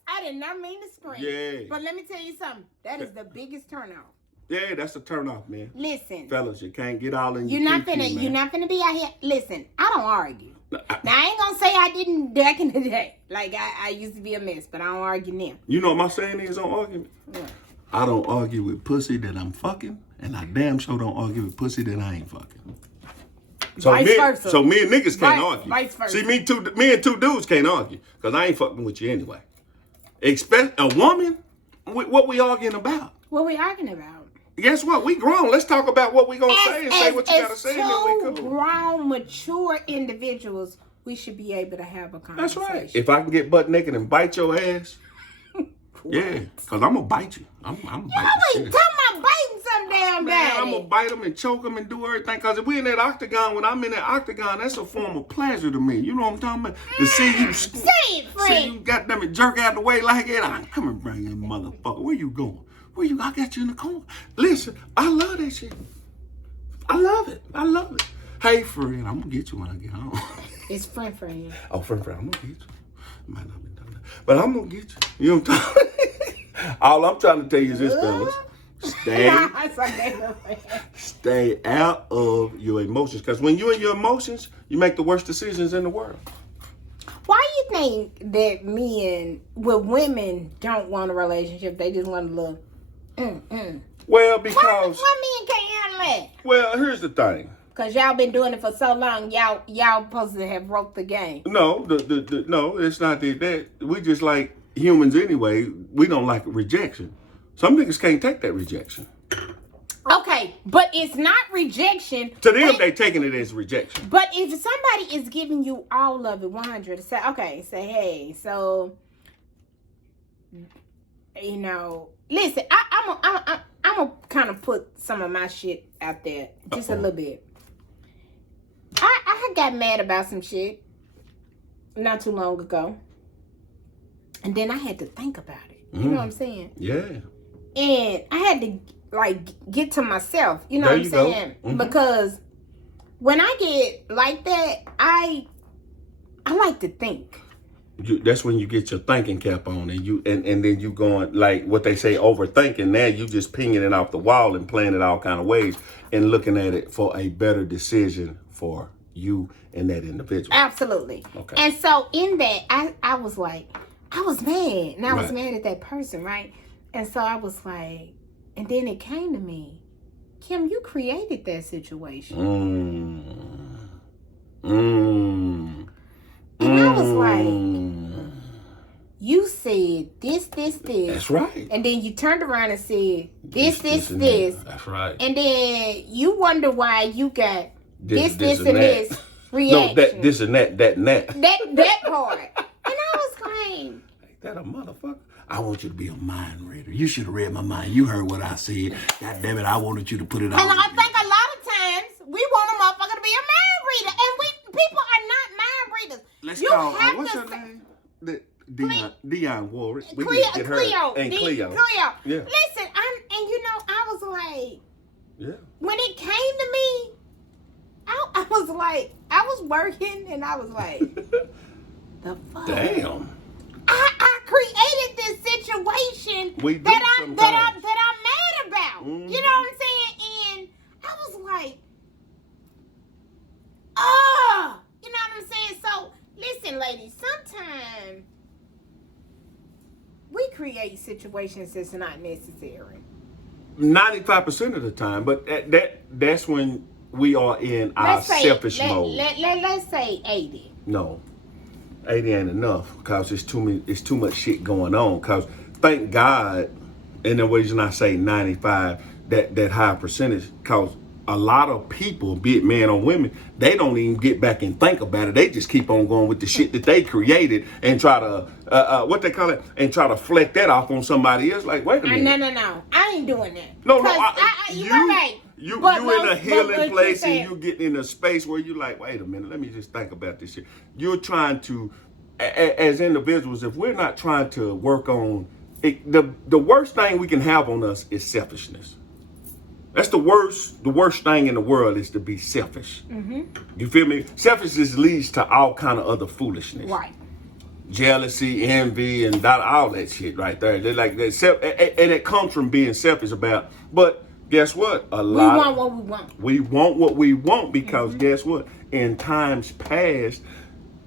I did not mean to scream. Yeah. But let me tell you something. That is the biggest turnoff. Yeah, that's a turnoff, man. Listen. Fellas, you can't get all in your You're not kiki, finna. man. You're not finna be out here. Listen, I don't argue. Now I ain't gonna say I didn't back in the day. Like I used to be a mess, but I don't argue now. You know what my saying is on argument? Yeah. I don't argue with pussy that I'm fucking, and I damn sure don't argue with pussy that I ain't fucking. So Vice versa. So me and niggas can't Vice- argue. vice versa. See, me and two dudes can't argue because I ain't fucking with you anyway. Expect a woman. What we arguing about? What we arguing about? Guess what? We grown. Let's talk about what we gonna say and say what you gotta say, and then we two cool. grown, mature individuals, we should be able to have a That's conversation. right. If I can get butt naked and bite your ass, yeah, because I'm gonna bite you. I'm gonna bite You the always shit. talking about biting some damn Man, I'm daddy. gonna bite them and choke them and do everything. Because if we in that octagon, when I'm in that octagon, that's a form of pleasure to me. You know what I'm talking about? To see you, Say it, see friend. you goddamn it jerk out the way like that. I come and bring you, motherfucker. Where you going? Where you? I got you in the corner. Listen, I love that shit. I love it. I love it. Hey, friend, I'm gonna get you when I get home. It's friend. Oh, friend, I'm gonna get you. Might not be done that, but I'm gonna get you. You know what I'm talking? All I'm trying to tell you is this, fellas. Stay out of your emotions. Because when you're in your emotions, you make the worst decisions in the world. Why you think that men with women don't want a relationship? They just want to look. Well, Why because men can't handle it? well, here's the thing. Cause y'all been doing it for so long. Y'all supposed to have broke the game. No, no, it's not that. We just like humans anyway. We don't like rejection. Some niggas can't take that rejection. Okay, but it's not rejection. To them, they taking it as rejection. But if somebody is giving you all of it, 100, say, okay, say, hey, so, you know, listen, I'm gonna kind of put some of my shit out there, just a little bit. I got mad about some shit not too long ago, and then I had to think about it. You know what I'm saying? Yeah. And I had to get to myself, you know There what I'm you go. saying? Mhm. Because when I get like that, I like to think. that's when you get your thinking cap on, and then you going like what they say overthinking. Now you just pinging it off the wall and playing it all kind of ways and looking at it for a better decision for you and that individual. Absolutely. Okay. And so in that, I was like, I was mad, and I was Right. mad at that person, right? And so I was like, and then it came to me, Kim, you created that situation. And I was like, you said this. That's right. And then you turned around and said this. and that. That's right. And then you wonder why you got this this and and that. this reaction. No, that this and that and that. That part. And I was like, Ain't that a motherfucker? I want you to be a mind reader. You should have read my mind. You heard what I said. God damn it, I wanted you to put it out. and I think a lot of times we want a motherfucker to be a mind reader, and people are not mind readers. Let's you call have what's to her say- name? Dionne Warwick. We Cleo, need to get her and Cleo. Cleo. Yeah. Listen, I was like, Yeah. when it came to me, I was like, I was working, and I was like, the fuck? Damn. I created this situation We do that I'm sometimes. mad about. Mhm. You know what I'm saying? And I was like, oh, you know what I'm saying? So listen, ladies, sometimes we create situations that's not necessary. 95% of the time, but that's when we are in our selfish mode. Let's say 80. No, 80 ain't enough because it's too much shit going on. Because thank God, and the reason I say 95, that high percentage, because a lot of people, be it men or women, they don't even get back and think about it. They just keep on going with the shit that they created and try to what they call it, and try to fleck that off on somebody else. Like, wait a minute. No. I ain't doing that. No, 'Cause you right. You But in a but healing you place saying- and you get in a space where you like, wait a minute, let me just think about this shit. You're trying to, as individuals, if we're not trying to work on it, the worst thing we can have on us is selfishness. That's the worst thing in the world is to be selfish. Mm-hmm. You feel me? Selfishness leads to all kind of other foolishness. Right. Jealousy, envy, and all that shit right there. They're like that, and it comes from being selfish about. But guess what? We want what we want. We want what we want because guess what? In times past,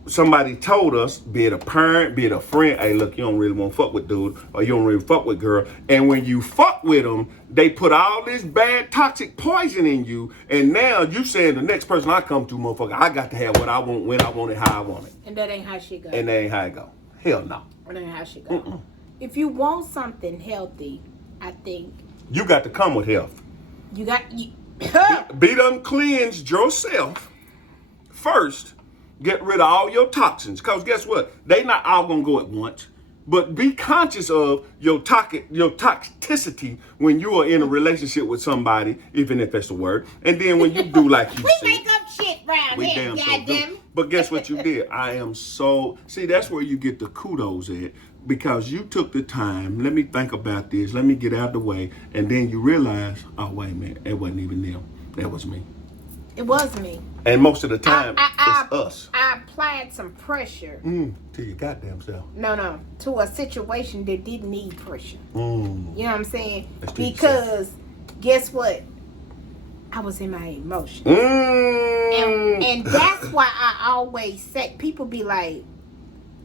somebody told us, be it a parent, be it a friend, hey, look, you don't really want to fuck with dude, or you don't really fuck with girl. And when you fuck with them, they put all this bad toxic poison in you. And now you saying the next person I come to, motherfucker, I got to have what I want, when I want it, how I want it. And that ain't how she goes. And that ain't how it go. Hell no. That ain't how she goes. If you want something healthy, I think You got to come with health. you got Be done cleansed yourself first. Get rid of all your toxins. Because guess what? They not all going to go at once. But be conscious of your toxicity when you are in a relationship with somebody, even if that's the word. And then when you do like you we said. make up shit round We here, damn so goddamn. do. But guess what you did? I am so... See, that's where you get the kudos at. Because you took the time, let me think about this, let me get out of the way. And then you realize, oh, wait a minute, it wasn't even them. That was me. It was me. And most of the time, it's us. I applied some pressure. To your goddamn self. No, to a situation that didn't need pressure. You know what I'm saying? That's what you Because guess what? I was in my emotions. And that's why I always say, people be like,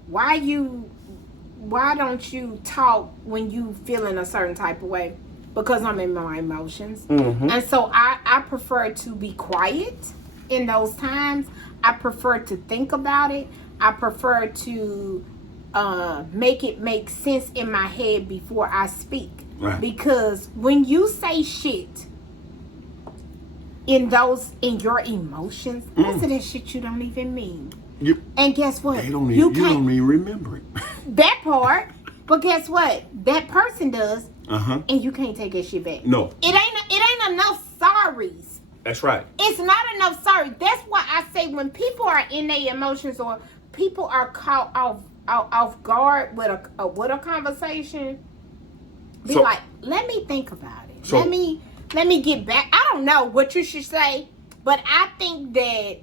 why don't you talk when you feeling a certain type of way? Because I'm in my emotions. And so I prefer to be quiet in those times. I prefer to think about it. I prefer to make it make sense in my head before I speak. Right. Because when you say shit in your emotions, most of that shit you don't even mean. And guess what? You don't even remember it. That part. But guess what? That person does. And you can't take that shit back. No. It ain't enough sorries. That's right. It's not enough sorry. That's why I say when people are in their emotions or people are caught off guard with a conversation, be like, let me think about it. Let me get back. I don't know what you should say, but I think that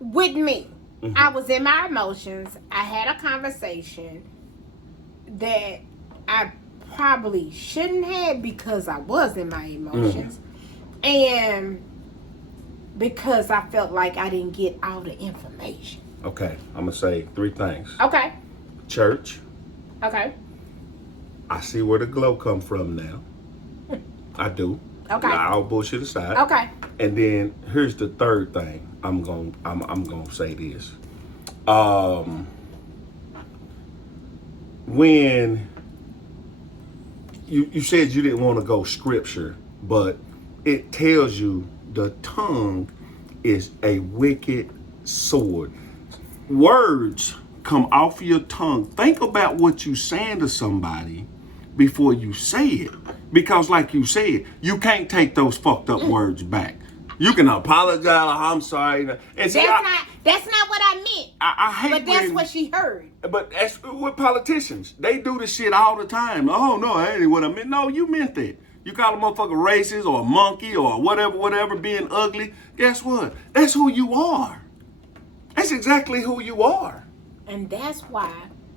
with me, I was in my emotions. I had a conversation that I probably shouldn't have because I was in my emotions. And because I felt like I didn't get all the information. Okay, I'm going to say 3 things. Okay. Church. Okay. I see where the glow come from now. I do. Okay. All bullshit aside. Okay. And then here's the 3rd thing. I'm gonna say this. When you said you didn't want to go scripture, but it tells you the tongue is a wicked sword. Words come off your tongue. Think about what you saying to somebody before you say it. Because like you said, you can't take those fucked up words back. You can apologize, I'm sorry. And see, that's not what I meant. I hate but that's what she heard. But that's with politicians. They do this shit all the time. Oh, no, that ain't what I meant. No, you meant that. You call a motherfucker racist or a monkey or whatever, being ugly. Guess what? That's who you are. That's exactly who you are. And that's why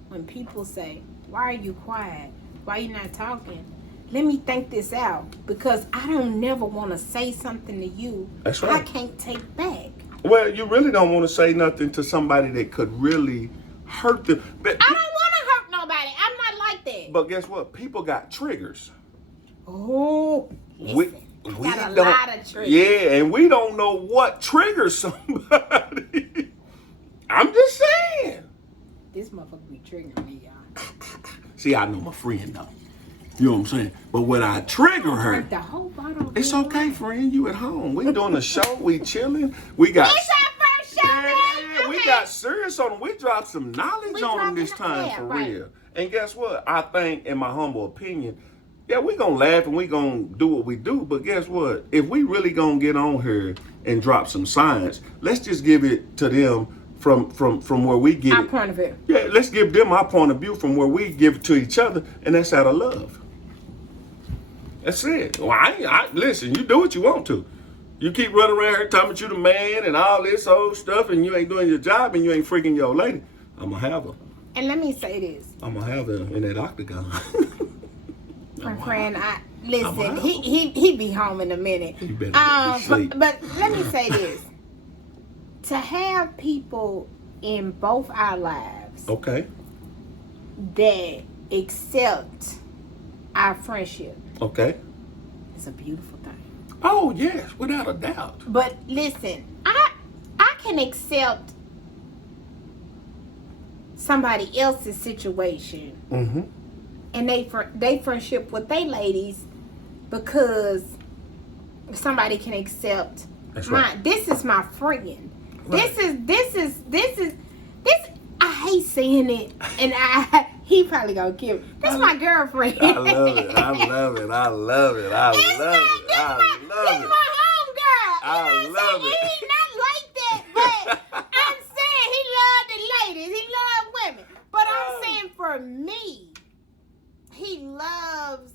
when people say, why are you quiet? Why are you not talking? Let me think this out. Because I don't never want to say something to you That's right. I can't take back. Well, you really don't want to say nothing to somebody that could really hurt them. But I don't want to hurt nobody. I'm not like that. But guess what? People got triggers. Oh, listen. I got a lot of triggers. Yeah, and we don't know what triggers somebody. I'm just saying. This motherfucker be triggering me, y'all. See, I know my friend though. You know what I'm saying? But when I trigger her, Like the whole bottle. it's okay, friend. You at home. We doing a show. We chilling. We got. It's our first show, Yeah, we okay. got serious on them. We dropped some knowledge on them this time for real. And guess what? I think, in my humble opinion, yeah, we gonna laugh and we gonna do what we do. But guess what? If we really gonna get on here and drop some science, let's just give it to them from where we get Our it. point of view. Yeah, let's give them our point of view from where we give it to each other, and that's out of love. That's it. Well, I listen, you do what you want to. You keep running around here talking about you the man and all this old stuff, and you ain't doing your job and you ain't freaking your lady. I'm gonna have her. And let me say this. I'm gonna have her in that octagon. My friend, listen, he be home in a minute. You better be sleep. But let me say this. To have people in both our lives Okay. that accept our friendship Okay. is a beautiful thing. Oh yes, without a doubt. But listen, I can accept somebody else's situation Mm-hmm. and they friendship with they ladies because somebody can accept That's mine. right. This is my friend. Right. This I hate saying it, and he probably gonna kill me. This is my girlfriend. I love it. I love it. I love it. I This love it. my homegirl. I You know what I'm love saying? it. He not like that, but I'm saying he love the ladies. He love women. But I'm saying for me, he loves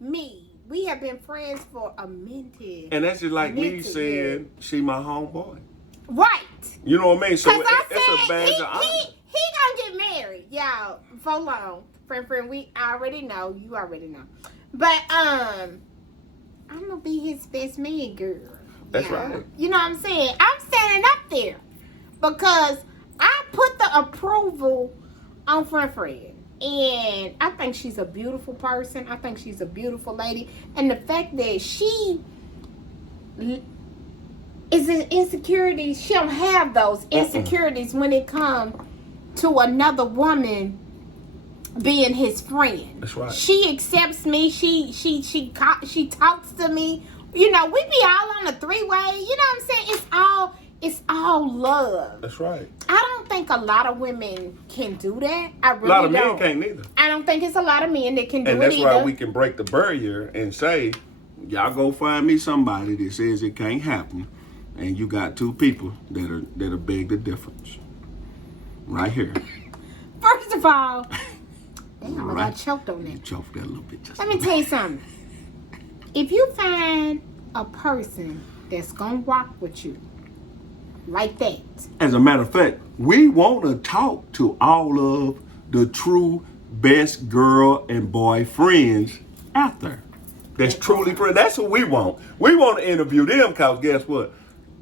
me. We have been friends for a minute. And that's just like me Minted, saying she my homeboy. Right. You know what I mean? So Because it's a I badge of said honor. he gonna get married, y'all. For long. Friend, we already know. You already know. But I'm gonna be his best man, girl. That's y'all. right. You know what I'm saying? I'm standing up there because I put the approval on Friend. And I think she's a beautiful person. I think she's a beautiful lady. And the fact that she is an insecurity, she don't have those insecurities when it comes to another woman being his friend. That's right. She accepts me. She talks to me. You know, we be all on a 3-way. You know what I'm saying? It's all love. That's right. I don't think a lot of women can do that. I really A lot of men don't. can't neither. I don't think it's a lot of men that can do And it that's either. why we can break the barrier and say, y'all go find me somebody that says it can't happen, and you got 2 people that beg the difference. Right here. First of all, damn, I Right. got choked on You that. choked that a little bit. Just Let me tell you something. If you find a person that's gonna rock with you, like that. As a matter of fact, we want to talk to all of the true best girl and boy friends out there. That's truly friends. That's what we want. We want to interview them because guess what?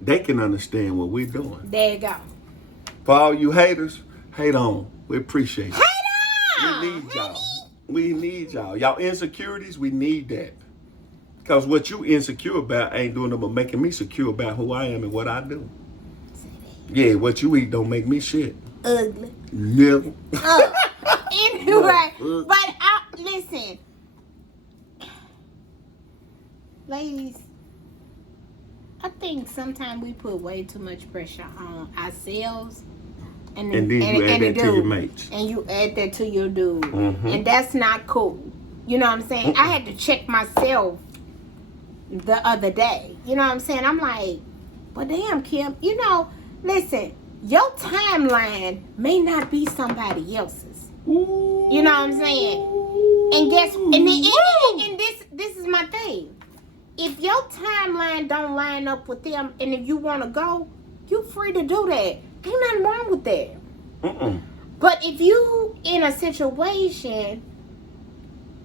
They can understand what we're doing. There you go. For all you haters, hate on. We appreciate it. Hate on! We need y'all. We need y'all. Y'all insecurities, we need that. Because what you insecure about ain't doing nothing but making me secure about who I am and what I do. Yeah, what you eat don't make me shit. Ugly. Never. Anyway, but listen, ladies, I think sometimes we put way too much pressure on ourselves. And then you add that to your mates. And you add that to your dude. Mm-hmm. And that's not cool. You know what I'm saying? I had to check myself the other day. You know what I'm saying? I'm like, well, damn, Kim, you know, listen, your timeline may not be somebody else's. You know what I'm saying? And and this is my thing. If your timeline don't line up with them, and if you want to go, you free to do that. Ain't nothing wrong with that. But if you in a situation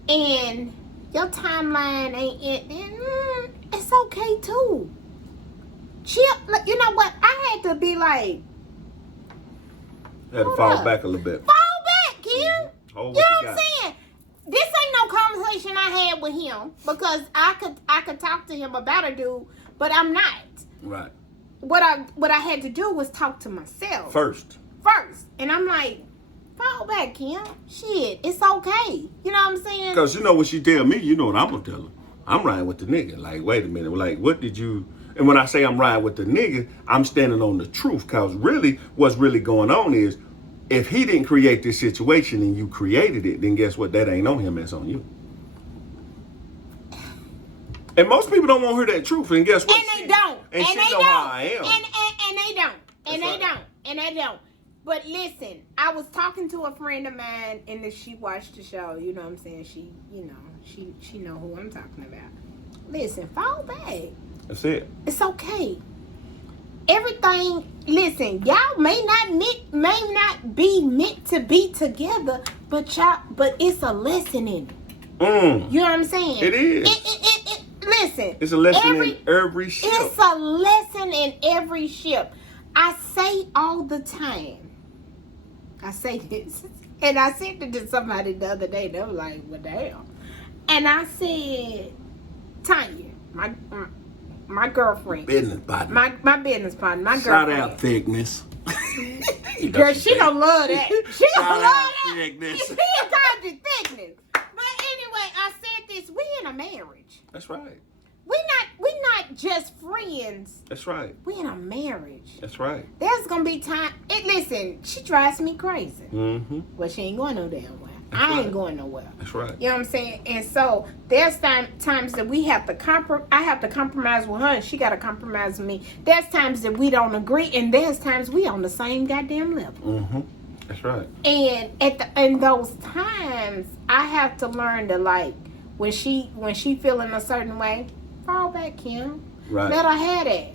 and your timeline ain't it, it's okay too. Chill. You know what? I had to be like, had to fall back a little bit. Fall back, Kim. You know what I'm got. saying? This ain't no conversation I had with him because I could talk to him about a dude, but I'm not. Right. What I had to do was talk to myself First. And I'm like, fall back, Kim. Shit, it's okay. You know what I'm saying? Because you know what she tell me, you know what I'm going to tell her. I'm riding with the nigga. Like, wait a minute. Like, what did you... And when I say I'm riding with the nigga, I'm standing on the truth. Because really, what's really going on is, if he didn't create this situation and you created it, then guess what? That ain't on him, that's on you. And most people don't want to hear that truth. And guess what? And they don't. And she know how I am. And they don't. And That's they right. don't. And they don't. But listen, I was talking to a friend of mine, and she watched the show. You know what I'm saying? She, you know, she know who I'm talking about. Listen, fall back. That's it. It's okay. Everything. Listen, y'all may not be meant to be together, but it's a lesson in it. You know what I'm saying? It is. Listen. It's a lesson in every ship. It's a lesson in every ship. I say all the time. I say this, and I said it to somebody the other day. They were like, "Well, damn." And I said, Tanya, my girlfriend, Business partner. my business partner, my Shout girlfriend. out Thickness. Girl, she gonna love that. She Shout gonna love out that. Thickness. She called you Thickness. But anyway, I said this. We in a marriage. That's right. We not just friends. That's right. We in a marriage. That's right. There's gonna be time. Listen, she drives me crazy. Mm-hmm. Well, she ain't going no damn way. That's I ain't right. going nowhere. That's right. You know what I'm saying? And so there's times that we have to I have to compromise with her, and she got to compromise with me. There's times that we don't agree, and there's times we on the same goddamn level. Mm-hmm. That's right. And in those times, I have to learn to, like, when she feeling a certain way, fall back, Kim. Right. Let her have it.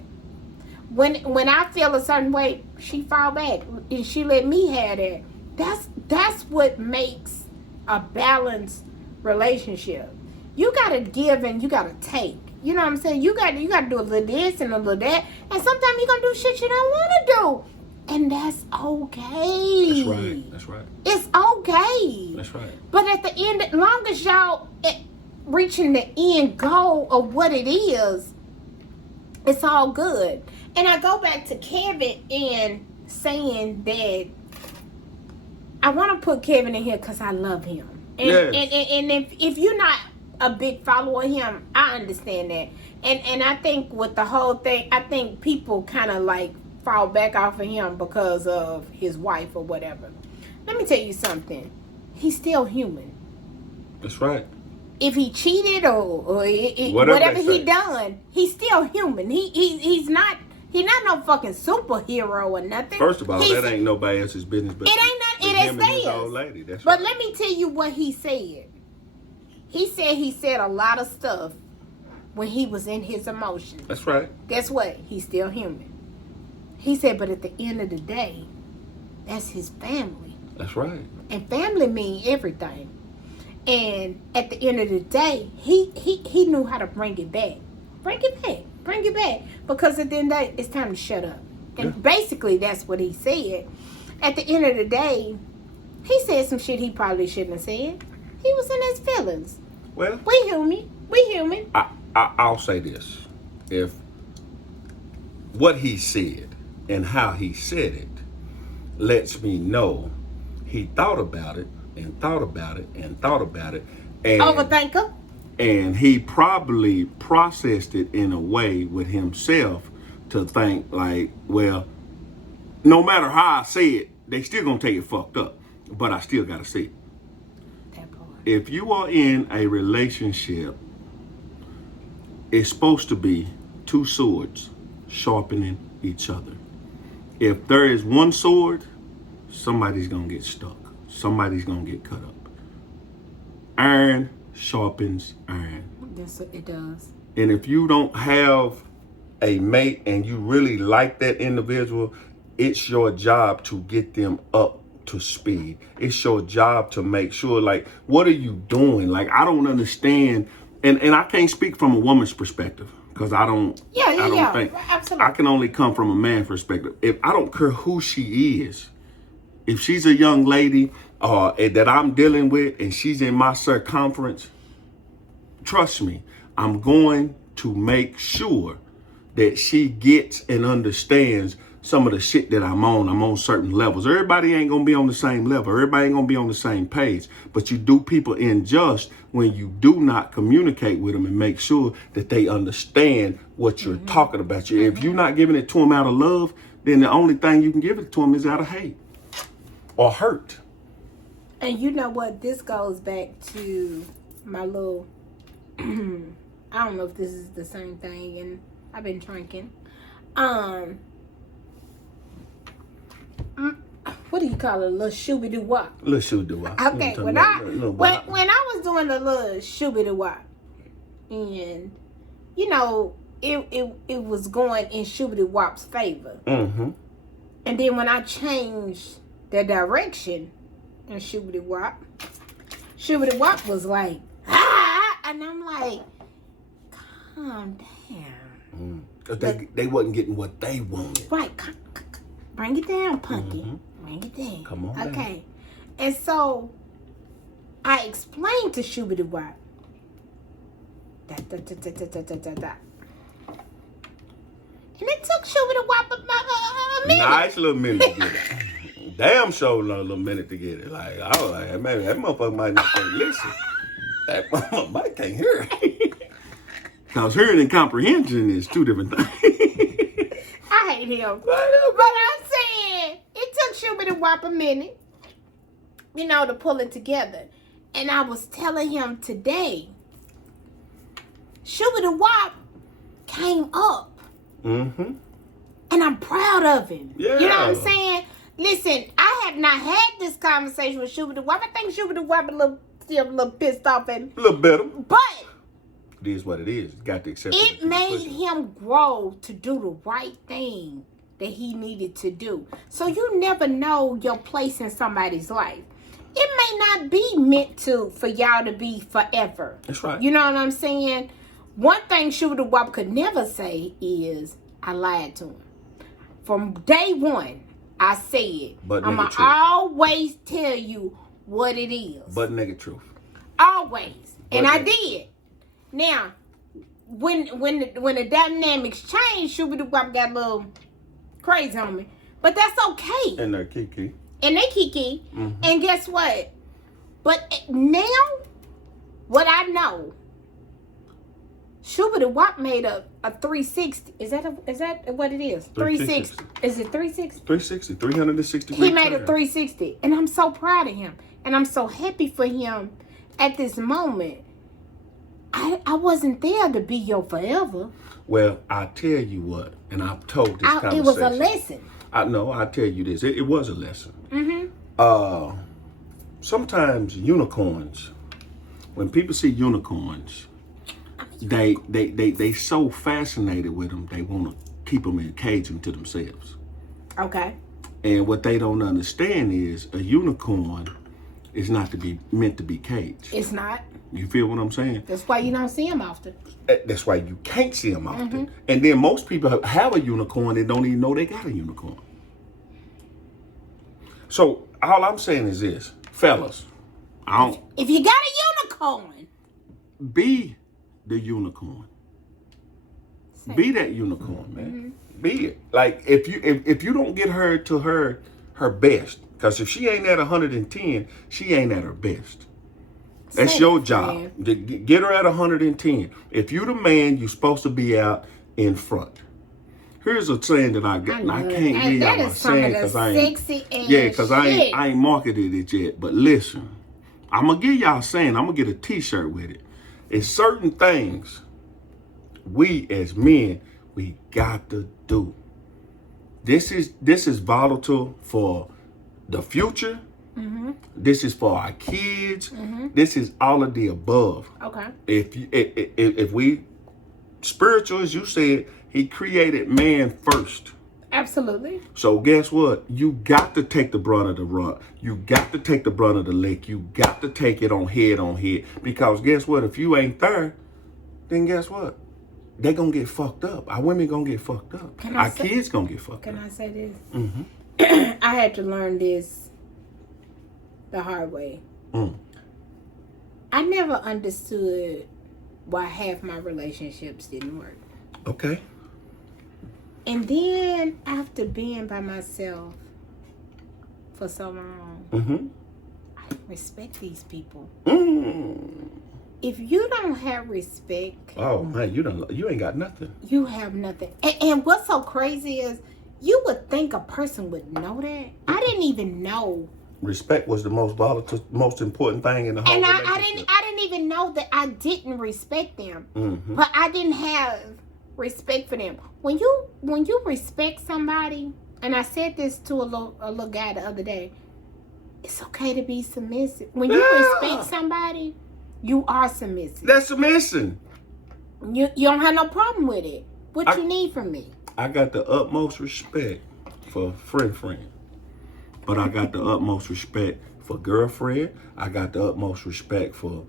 When I feel a certain way, she fall back, and she let me have it. That's what makes a balanced relationship. You gotta give and you gotta take. You know what I'm saying? You gotta do a little this and a little that, and sometimes you're gonna do shit you don't want to do, and that's okay. That's right. That's right. It's okay. That's right. But at the end, as long as y'all reaching the end goal of what it is, it's all good. And I go back to Kevin and saying that I want to put Kevin in here because I love him. And, yes. and if you're not a big follower of him, I understand that. And I think with the whole thing, I think people kind of like fall back off of him because of his wife or whatever. Let me tell you something. He's still human. That's right. If he cheated or whatever he done, he's still human. He's not no fucking superhero or nothing. First of all, that ain't nobody else's business. But it ain't him and his theirs. old lady. That's but right. let me tell you what he said. He said a lot of stuff when he was in his emotions. That's right. Guess what? He's still human. He said, but at the end of the day, that's his family. That's right. And family mean everything. And at the end of the day, he knew how to bring it back. Bring it back. Bring it back. Because at the end of the day, it's time to shut up. And basically, that's what he said. At the end of the day, he said some shit he probably shouldn't have said. He was in his feelings. Well, We human. We human. I'll say this. If what he said and how he said it lets me know he thought about it and thought about it and thought about it. And Overthinker. And he probably processed it in a way with himself to think like, well, no matter how I say it, they still gonna take it fucked up. But I still gotta say it. That part. If you are in a relationship, it's supposed to be two swords sharpening each other. If there is one sword, somebody's gonna get stuck. Somebody's gonna get cut up. Iron sharpens iron. Yes, it does. And if you don't have a mate and you really like that individual, it's your job to get them up to speed. It's your job to make sure, like, what are you doing? Like, I don't understand. And I can't speak from a woman's perspective because I don't think. Absolutely. I can only come from a man's perspective. If I don't care who she is, if she's a young lady that I'm dealing with and she's in my circumference, trust me, I'm going to make sure that she gets and understands some of the shit that I'm on. I'm on certain levels. Everybody ain't gonna be on the same level. Everybody ain't gonna be on the same page. But you do people unjust when you do not communicate with them and make sure that they understand what you're talking about. If you're not giving it to them out of love, then the only thing you can give it to them is out of hate or hurt. And you know what? This goes back to my little, I don't know if this is the same thing, and I've been drinking. What do you call it? A little shooby-doo-wop. Little shooby-doo-wop. Okay, when I was doing the little shooby-doo-wop, and you know, it was going in shooby-doo-wop's favor. Mm-hmm. And then when I changed the direction in shooby-doo-wop, shooby-doo-wop was like, ah, and I'm like, calm down. Because they wasn't getting what they wanted. Right, bring it down, Punky. Bring it down. Come on. Okay. And so I explained to Shooby-Doo-Wop. And it took Shooby-Doo-Wop a minute. Nice little minute to get it. Damn sure a little minute to get it. Like, I was like, man, that motherfucker might not can't listen. That motherfucker might can't hear it. Because hearing and comprehension is two different things. I hate him. But I'm saying, it took Shooby-Doo-Wop a minute, you know, to pull it together. And I was telling him today, Shooby-Doo-Wop came up. Mm-hmm. And I'm proud of him. Yeah. You know what I'm saying? Listen, I have not had this conversation with Shooby-Doo-Wop. I think Shooby-Doo-Wop still a little pissed off at me. A little better. But it is what it is. Got to accept it. It made him grow to do the right thing that he needed to do. So you never know your place in somebody's life. It may not be meant for y'all to be forever. That's right. You know what I'm saying? One thing Shooby-Doo-Wop could never say is, I lied to him. From day one, I said, I'm going to always tell you what it is. But nigga truth. Always. And I did. Now, when the dynamics changed, Shooby-Doo-Wop got a little crazy on me. But that's okay. And they're kiki. And they kiki. Mm-hmm. And guess what? But now, what I know, Shooby-Doo-Wop made a 360. Is that what it is? 360. Is it 360? 360. 360. He made a 360. And I'm so proud of him. And I'm so happy for him at this moment. I wasn't there to be your forever. Well, I tell you what, and I've told this conversation. It was a lesson. I know. I tell you this. It was a lesson. Mm-hmm. Sometimes unicorns, when people see unicorns, they so fascinated with them, they want to keep them and cage them to themselves. Okay. And what they don't understand is a unicorn is not to be meant to be caged. It's not. You feel what I'm saying? That's why you don't see them often. That's why you can't see them often. And then most people have a unicorn and don't even know they got a unicorn. So all I'm saying is this, fellas, If you got a unicorn, be the unicorn. Be that unicorn, man. Be it. Like if you don't get her to her best, because if she ain't at 110, she ain't at her best. That's your job. Get her at 110. If you the man, you're supposed to be out in front. Here's a saying that I got. I can't give y'all my saying because I ain't. I ain't marketed it yet. But listen, I'm gonna give y'all a saying. I'm gonna get a T-shirt with it. It's certain things we as men we got to do. This is volatile for the future. This is for our kids. This is all of the above. Okay. If we spiritual, as you said, he created man first. Absolutely. So guess what? You got to take the brunt of the run. You got to take the brunt of the lick. You got to take it on head. Because guess what? If you ain't there, then guess what? They gonna get fucked up. Our women gonna get fucked up. Our kids gonna get fucked up. Can I say this? I had to learn this the hard way. I never understood why half my relationships didn't work. Okay. And then after being by myself for so long, I respect these people. If you don't have respect, oh man, you ain't got nothing. You have nothing. And what's so crazy is you would think a person would know that. I didn't even know. Respect was the most volatile, most important thing in the whole relationship. And I didn't even know that I didn't respect them. But I didn't have respect for them. When you respect somebody, and I said this to a little guy the other day, it's okay to be submissive. When you respect somebody, you are submissive. That's submission. You don't have no problem with it. What you need from me? I got the utmost respect for friend. But I got the utmost respect for girlfriend. I got the utmost respect for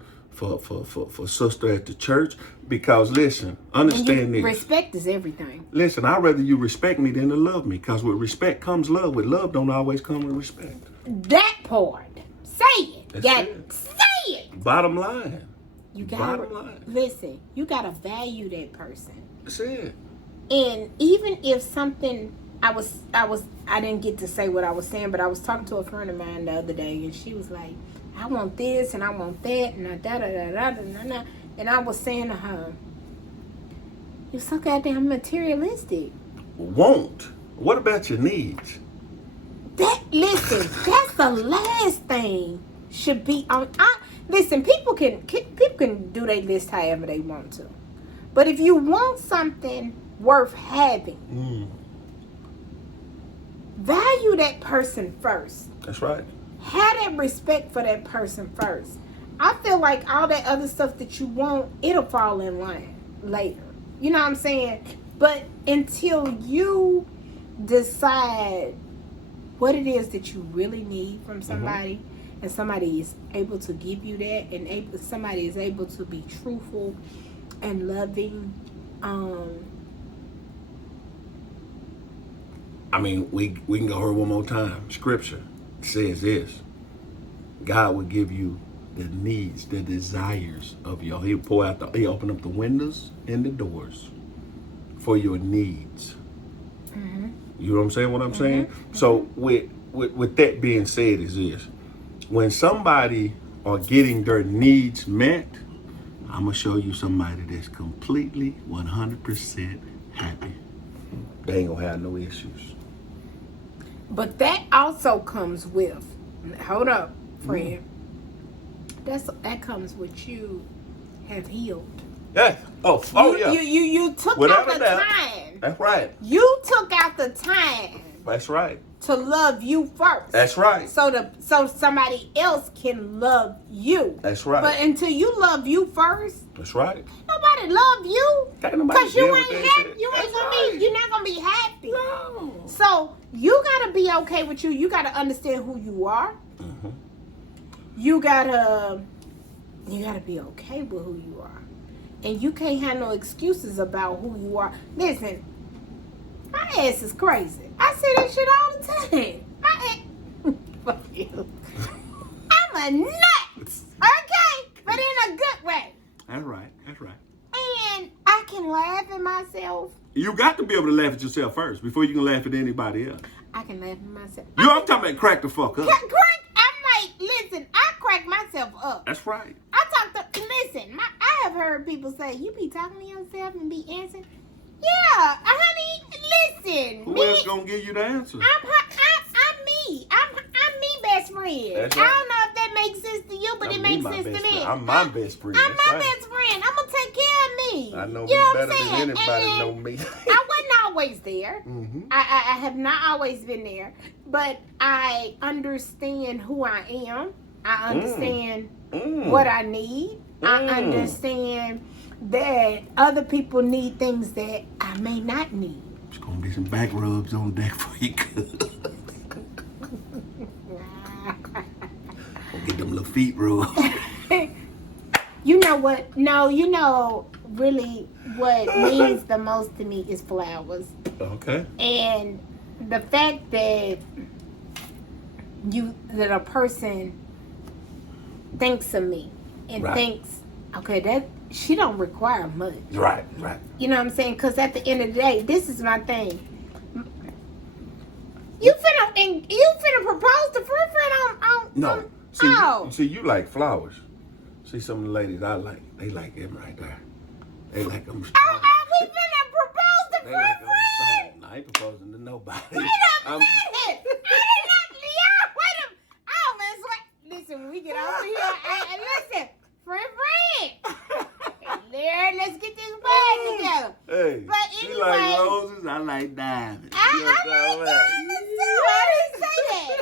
sister at the church. Because listen, understand this. Respect is everything. Listen, I'd rather you respect me than to love me. Because with respect comes love. With love don't always come with respect. That part. Say it. Say it. Bottom line. You gotta listen, you gotta value that person. That's it. And even if something I didn't get to say what I was saying, but I was talking to a friend of mine the other day, and she was like, I want this and I want that and da. And I was saying to her, you're so goddamn materialistic. Want. What about your needs? Listen, that's the last thing should be on. Listen, people can do their list however they want to, but if you want something worth having, value that person first. That's right. Have that respect for that person first. I feel like all that other stuff that you want, it'll fall in line later. You know what I'm saying? But until you decide what it is that you really need from somebody, and somebody is able to give you that, and somebody is able to be truthful and loving, I mean, we can go over one more time. Scripture says this: God will give you the needs, the desires of your. He'll open up the windows and the doors for your needs. You know what I'm saying? What I'm saying? So with that being said, is this: when somebody are getting their needs met, I'm gonna show you somebody that's completely 100% happy. They ain't gonna have no issues. But that also comes with, hold up, friend. That comes with you have healed. Yeah. Yeah. You took out the time. That's right. You took out the time. That's right. To love you first. That's right. So somebody else can love you. That's right. But until you love you first, that's right. Nobody love you. Because you ain't happy. You're not gonna be happy. No. So you gotta be okay with you. You gotta understand who you are. Mm-hmm. You gotta be okay with who you are. And you can't have no excuses about who you are. Listen, my ass is crazy. I say that shit all the time. Fuck you. I'm a nut. Okay? But in a good way. That's right. That's right. And I can laugh at myself. You got to be able to laugh at yourself first before you can laugh at anybody else. I can laugh at myself. I'm talking about crack the fuck up. I'm like, listen, I crack myself up. That's right. Listen, I have heard people say, you be talking to yourself and be answering. Yeah, honey, listen. Who else gonna give you the answer? I'm me. I'm me best friend. That's I right. don't know if that makes sense to you, but it makes sense to me. I'm my best friend. I'm That's my right. best friend. I'm gonna take care of me. I know you me know better what I'm than saying? anybody And know me. I wasn't always there. Mm-hmm. I have not always been there, but I understand who I am. I understand what I need. I understand that other people need things that I may not need. There's gonna be some back rubs on deck for you. Get them little feet rubbed. You know what? No, you know really what means the most to me is flowers. Okay. And the fact that a person thinks of me and thinks, okay, that she don't require much. Right. You know what I'm saying? Because at the end of the day, this is my thing. You finna propose to friend on No. oh. See, you like flowers. See, some of the ladies I like, they like them right there. They like them. We finna propose to They like them friend. stone. I ain't proposing to nobody. Wait a minute. I did not, Leon. Wait a minute. Oh, man. Listen, when we get over here, listen. Friend. There, let's get this bag together. Hey, But she anyway, like roses, I like diamonds. I like diamonds too. I didn't say that.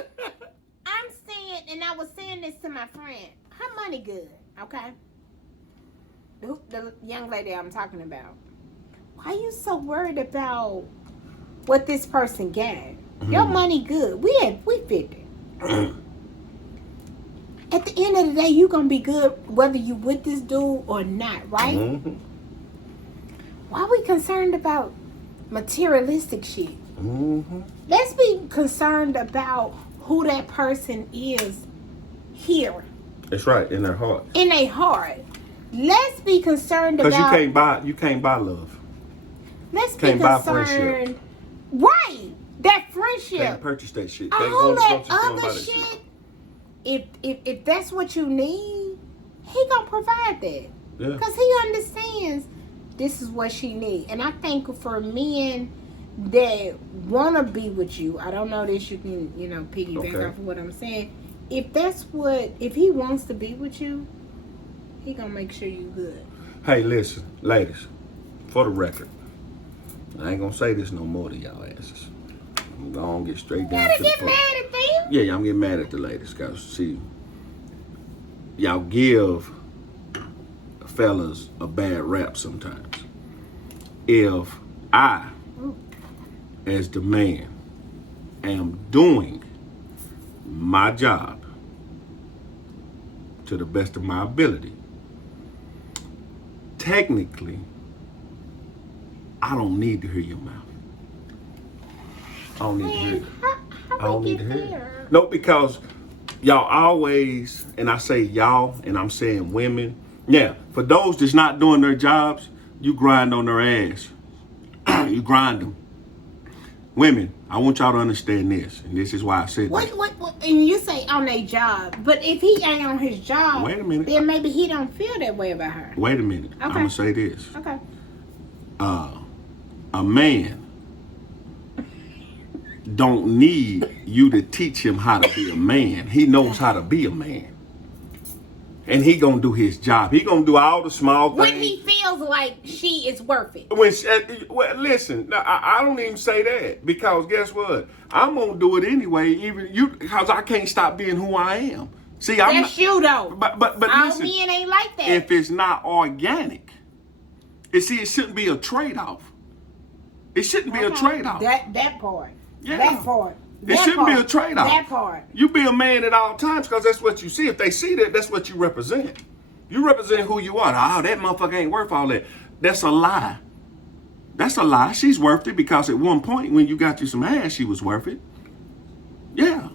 I'm saying, and I was saying this to my friend. Her money good, okay? The young lady I'm talking about. Why are you so worried about what this person got? Your money good. We 50. At the end of the day, you gonna be good whether you with this dude or not, right? Mm-hmm. Why are we concerned about materialistic shit? Mm-hmm. Let's be concerned about who that person is here. That's right, in their heart. In their heart. Let's be concerned about... Because you can't buy love. Let's be can't buy concerned... friendship. Right. That friendship. Can't purchase that shit. All that other shit. If that's what you need, he gonna provide that. Yeah. Because he understands this is what she needs. And I think for men that want to be with you, I don't know this, you can, piggyback off of what I'm saying. If he wants to be with you, he gonna make sure you good. Hey, listen, ladies, for the record, I ain't gonna say this no more to y'all asses. I'm gonna get straight down to the Get point. mad at them. Yeah, I'm getting mad at the ladies, cause see, y'all give fellas a bad rap sometimes. If I, as the man, am doing my job to the best of my ability, technically, I don't need to hear your mouth. I don't need to hear it. I don't need to hear it. No, because y'all always, and I say y'all, and I'm saying women. Yeah, for those that's not doing their jobs, you grind on their ass. You grind them. Women, I want y'all to understand this, and this is why I said What? And you say on their job, but if he ain't on his job, Wait a minute. then maybe he don't feel that way about her. Wait a minute. I'm going to say this. Okay. A man don't need you to teach him how to be a man. He knows how to be a man. And he gonna do his job. He gonna do all the small things. When he feels like she is worth it. Well, listen, I don't even say that, because guess what? I'm gonna do it anyway, because I can't stop being who I am. See, You though. But all listen, men ain't like that. if it's not organic, it shouldn't be a trade-off. It shouldn't be a trade-off. That part. Yeah. That part. It shouldn't be a trade-off. That part. You be a man at all times because that's what you see. If they see that, that's what you represent. You represent who you are. Oh, that motherfucker ain't worth all that. That's a lie. That's a lie. She's worth it because at one point when you got you some ass, she was worth it. Yeah.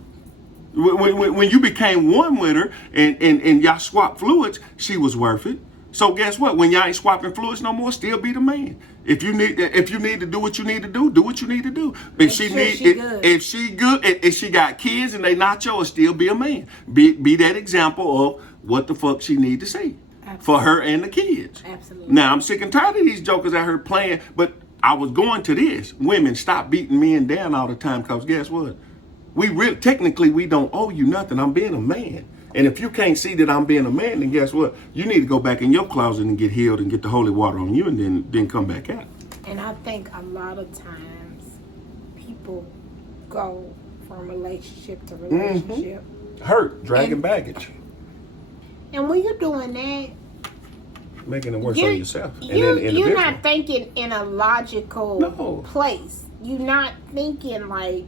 When you became one with her and y'all swapped fluids, she was worth it. So guess what? When y'all ain't swapping fluids no more, still be the man. If you need to do what you need to do what you need to do. If she got kids and they not yours, still be a man. Be that example of what the fuck she need to see. Absolutely. For her and the kids. Absolutely. Now I'm sick and tired of these jokers out here playing, but I was going to this. Women, stop beating men down all the time, because guess what? Technically we don't owe you nothing. I'm being a man. And if you can't see that I'm being a man, then guess what? You need to go back in your closet and get healed and get the holy water on you and then come back out. And I think a lot of times people go from relationship to relationship. Hurt, dragging baggage. And when you're doing that, making it worse on yourself. You're not thinking in a logical place. You're not thinking like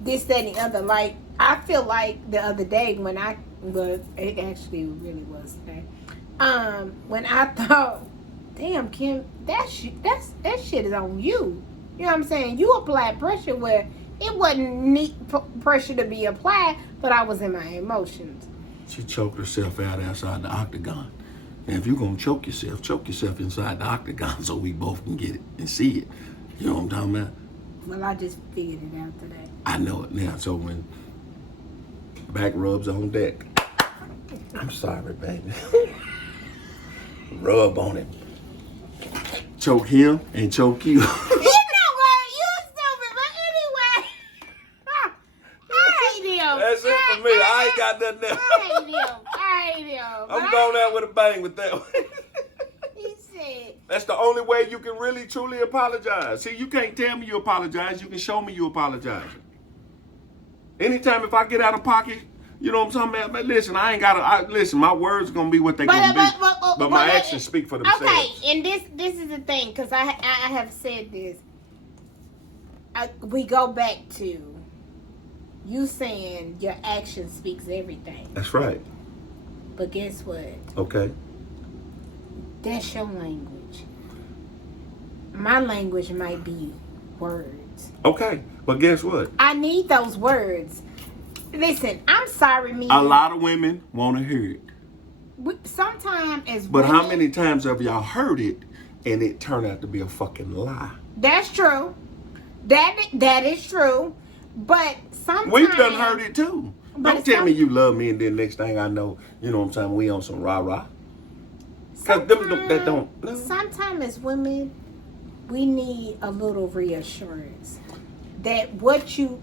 this, that, and the other. Like, I feel like the other day when it actually really was today. When I thought, damn, Kim, that shit is on you. You know what I'm saying? You applied pressure where it wasn't pressure to be applied, but I was in my emotions. She choked herself out outside the octagon. And if you're going to choke yourself inside the octagon so we both can get it and see it. You know what I'm talking about? Well, I just figured it out today. I know it now. So when back rubs on deck, I'm sorry, baby. Rub on it. Choke him and choke you. You know what? You stupid, but anyway. I hate him. That's it for me. I ain't got nothing else. I hate him. I'm going out with a bang with that one. He said. That's the only way you can really, truly apologize. See, you can't tell me you apologize. You can show me you apologize. Anytime if I get out of pocket, you know what I'm talking about? But listen, listen, my words are going to be what they're going to be. But my actions speak for themselves. Okay, and this is the thing, because I have said this. We go back to you saying your action speaks everything. That's right. But guess what? Okay. That's your language. My language might be words. Okay, but guess what? I need those words. Listen, I'm sorry, me. A lot of women want to hear it. Sometimes as But women, how many times have y'all heard it and it turned out to be a fucking lie? That's true. That is true. But sometimes We've done heard it too. But Don't tell me you love me and then next thing I know, you know what I'm saying, we on some rah-rah. Because that don't. No. Sometimes as women, we need a little reassurance that what you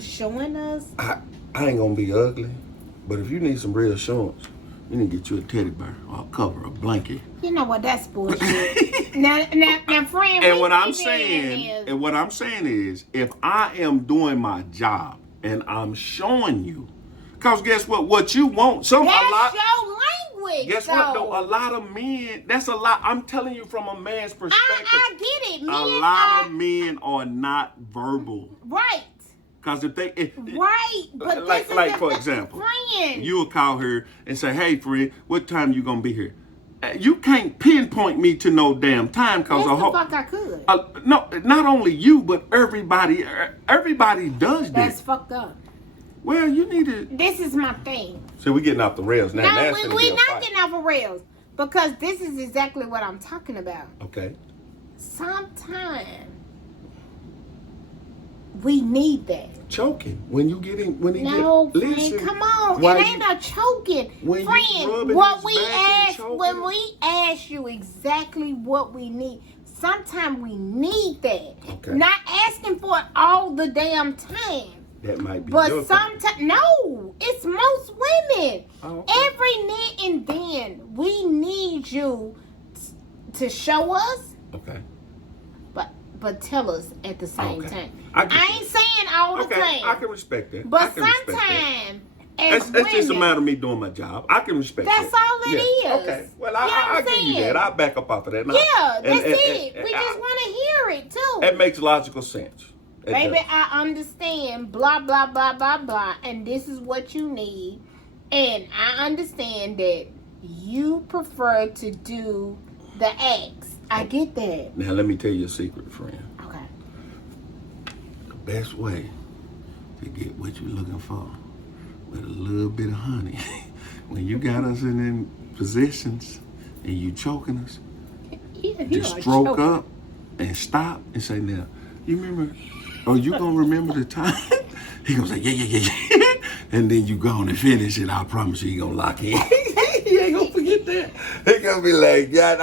showing us. I ain't gonna be ugly, but if you need some reassurance, you need to get you a teddy bear or a cover, a blanket. You know what? That's bullshit. now, friend. And what I'm saying is, if I am doing my job and I'm showing you, because guess what? What you want, that's your language. Guess what? Though, a lot of men. That's a lot. I'm telling you from a man's perspective. I get it. A lot of men are not verbal. Right. Because if they right, but like for example, friend. you will call her and say, "Hey, friend, what time you gonna be here?" You can't pinpoint me to no damn time because the fuck I could. No, not only you, but everybody. Everybody does that. That's fucked up. Well, you need to. This is my thing. So we're getting off the rails now. No, we're not getting off the rails because this is exactly what I'm talking about. Okay. Sometimes we need that. Choking when you get in when he no, get friend, listen, come on, it ain't no choking, friend. When we ask you exactly what we need, sometimes we need that. Okay. Not asking for it all the damn time. That might be. But sometimes no, it's most women. Oh, okay. Every now and then we need you to show us. Okay. But tell us at the same time. I ain't saying all the time. I can respect that. But sometimes, it's just a matter of me doing my job. I can respect that. That's all it is. Okay. Well, I'll give you that. I'll back up off of that. Yeah, that's it. We just want to hear it, too. That makes logical sense. Baby, I understand, blah, blah, blah, blah, blah, and this is what you need. And I understand that you prefer to do the acts. I get that. Now, let me tell you a secret, friend. Okay. The best way to get what you're looking for with a little bit of honey, when you got us in them positions and you choking us, just stroke up and stop and say, now, you remember, or you gonna remember the time? He gonna say, yeah. And then you go on and finish it. I promise you, he gonna lock in. He ain't gonna forget that. He gonna be like, yeah,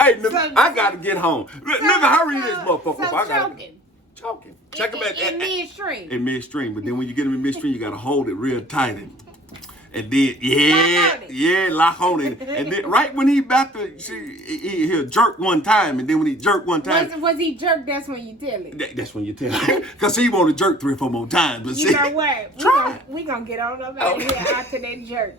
hey, nigga, I gotta get home. Nigga, hurry this motherfucker up. I gotta choking. Check him in midstream. In midstream, but then when you get him in midstream, you gotta hold it real tight and then lock on it. And then right when he about to, he'll jerk one time, and then when he jerk one time, was he jerked? That's when you tell it. That's when you tell him, cause he want to jerk 3 or 4 more times. But you know what? We gonna get on up out here after that jerk.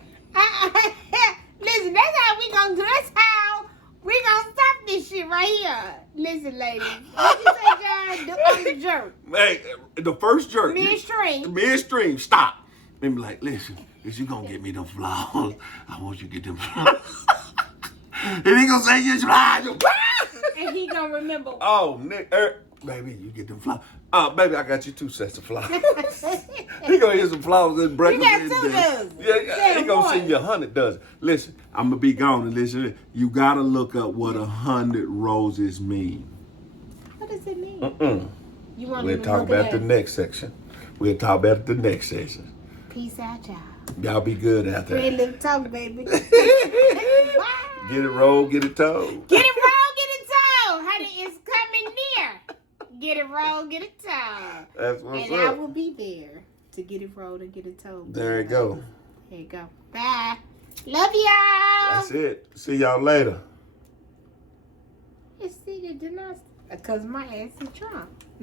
Listen, that's how we gonna do. That's how we gonna stop this shit right here. Listen, ladies, what you say, John? On the jerk. Hey, the first jerk. Midstream. Stop. And be like, listen, if you gonna get me them flowers, I want you to get them flowers. And he gonna say, yes, and he gonna remember. Oh, Nick, baby, you get them flowers. Baby, I got you 2 sets of flowers. He gonna hear some flowers and break them. You got 2 dozen. Yeah, he gonna send you 100 dozen. Listen, I'm gonna be gone and listen. You gotta look up what 100 roses mean. What does it mean? You want We'll talk about the next section. We'll talk about the next section. Peace out, y'all. Y'all be good out there. Red lip talk, baby. Get it rolled, get it told. Get it rolled, get it told. Honey, it's coming near. Get it rolled, get it told. That's what's and up. I will be there to get it rolled and get it told. There you go. There you go. Bye. Love y'all. That's it. See y'all later. It's see the dynasty. Because my ass is Trump.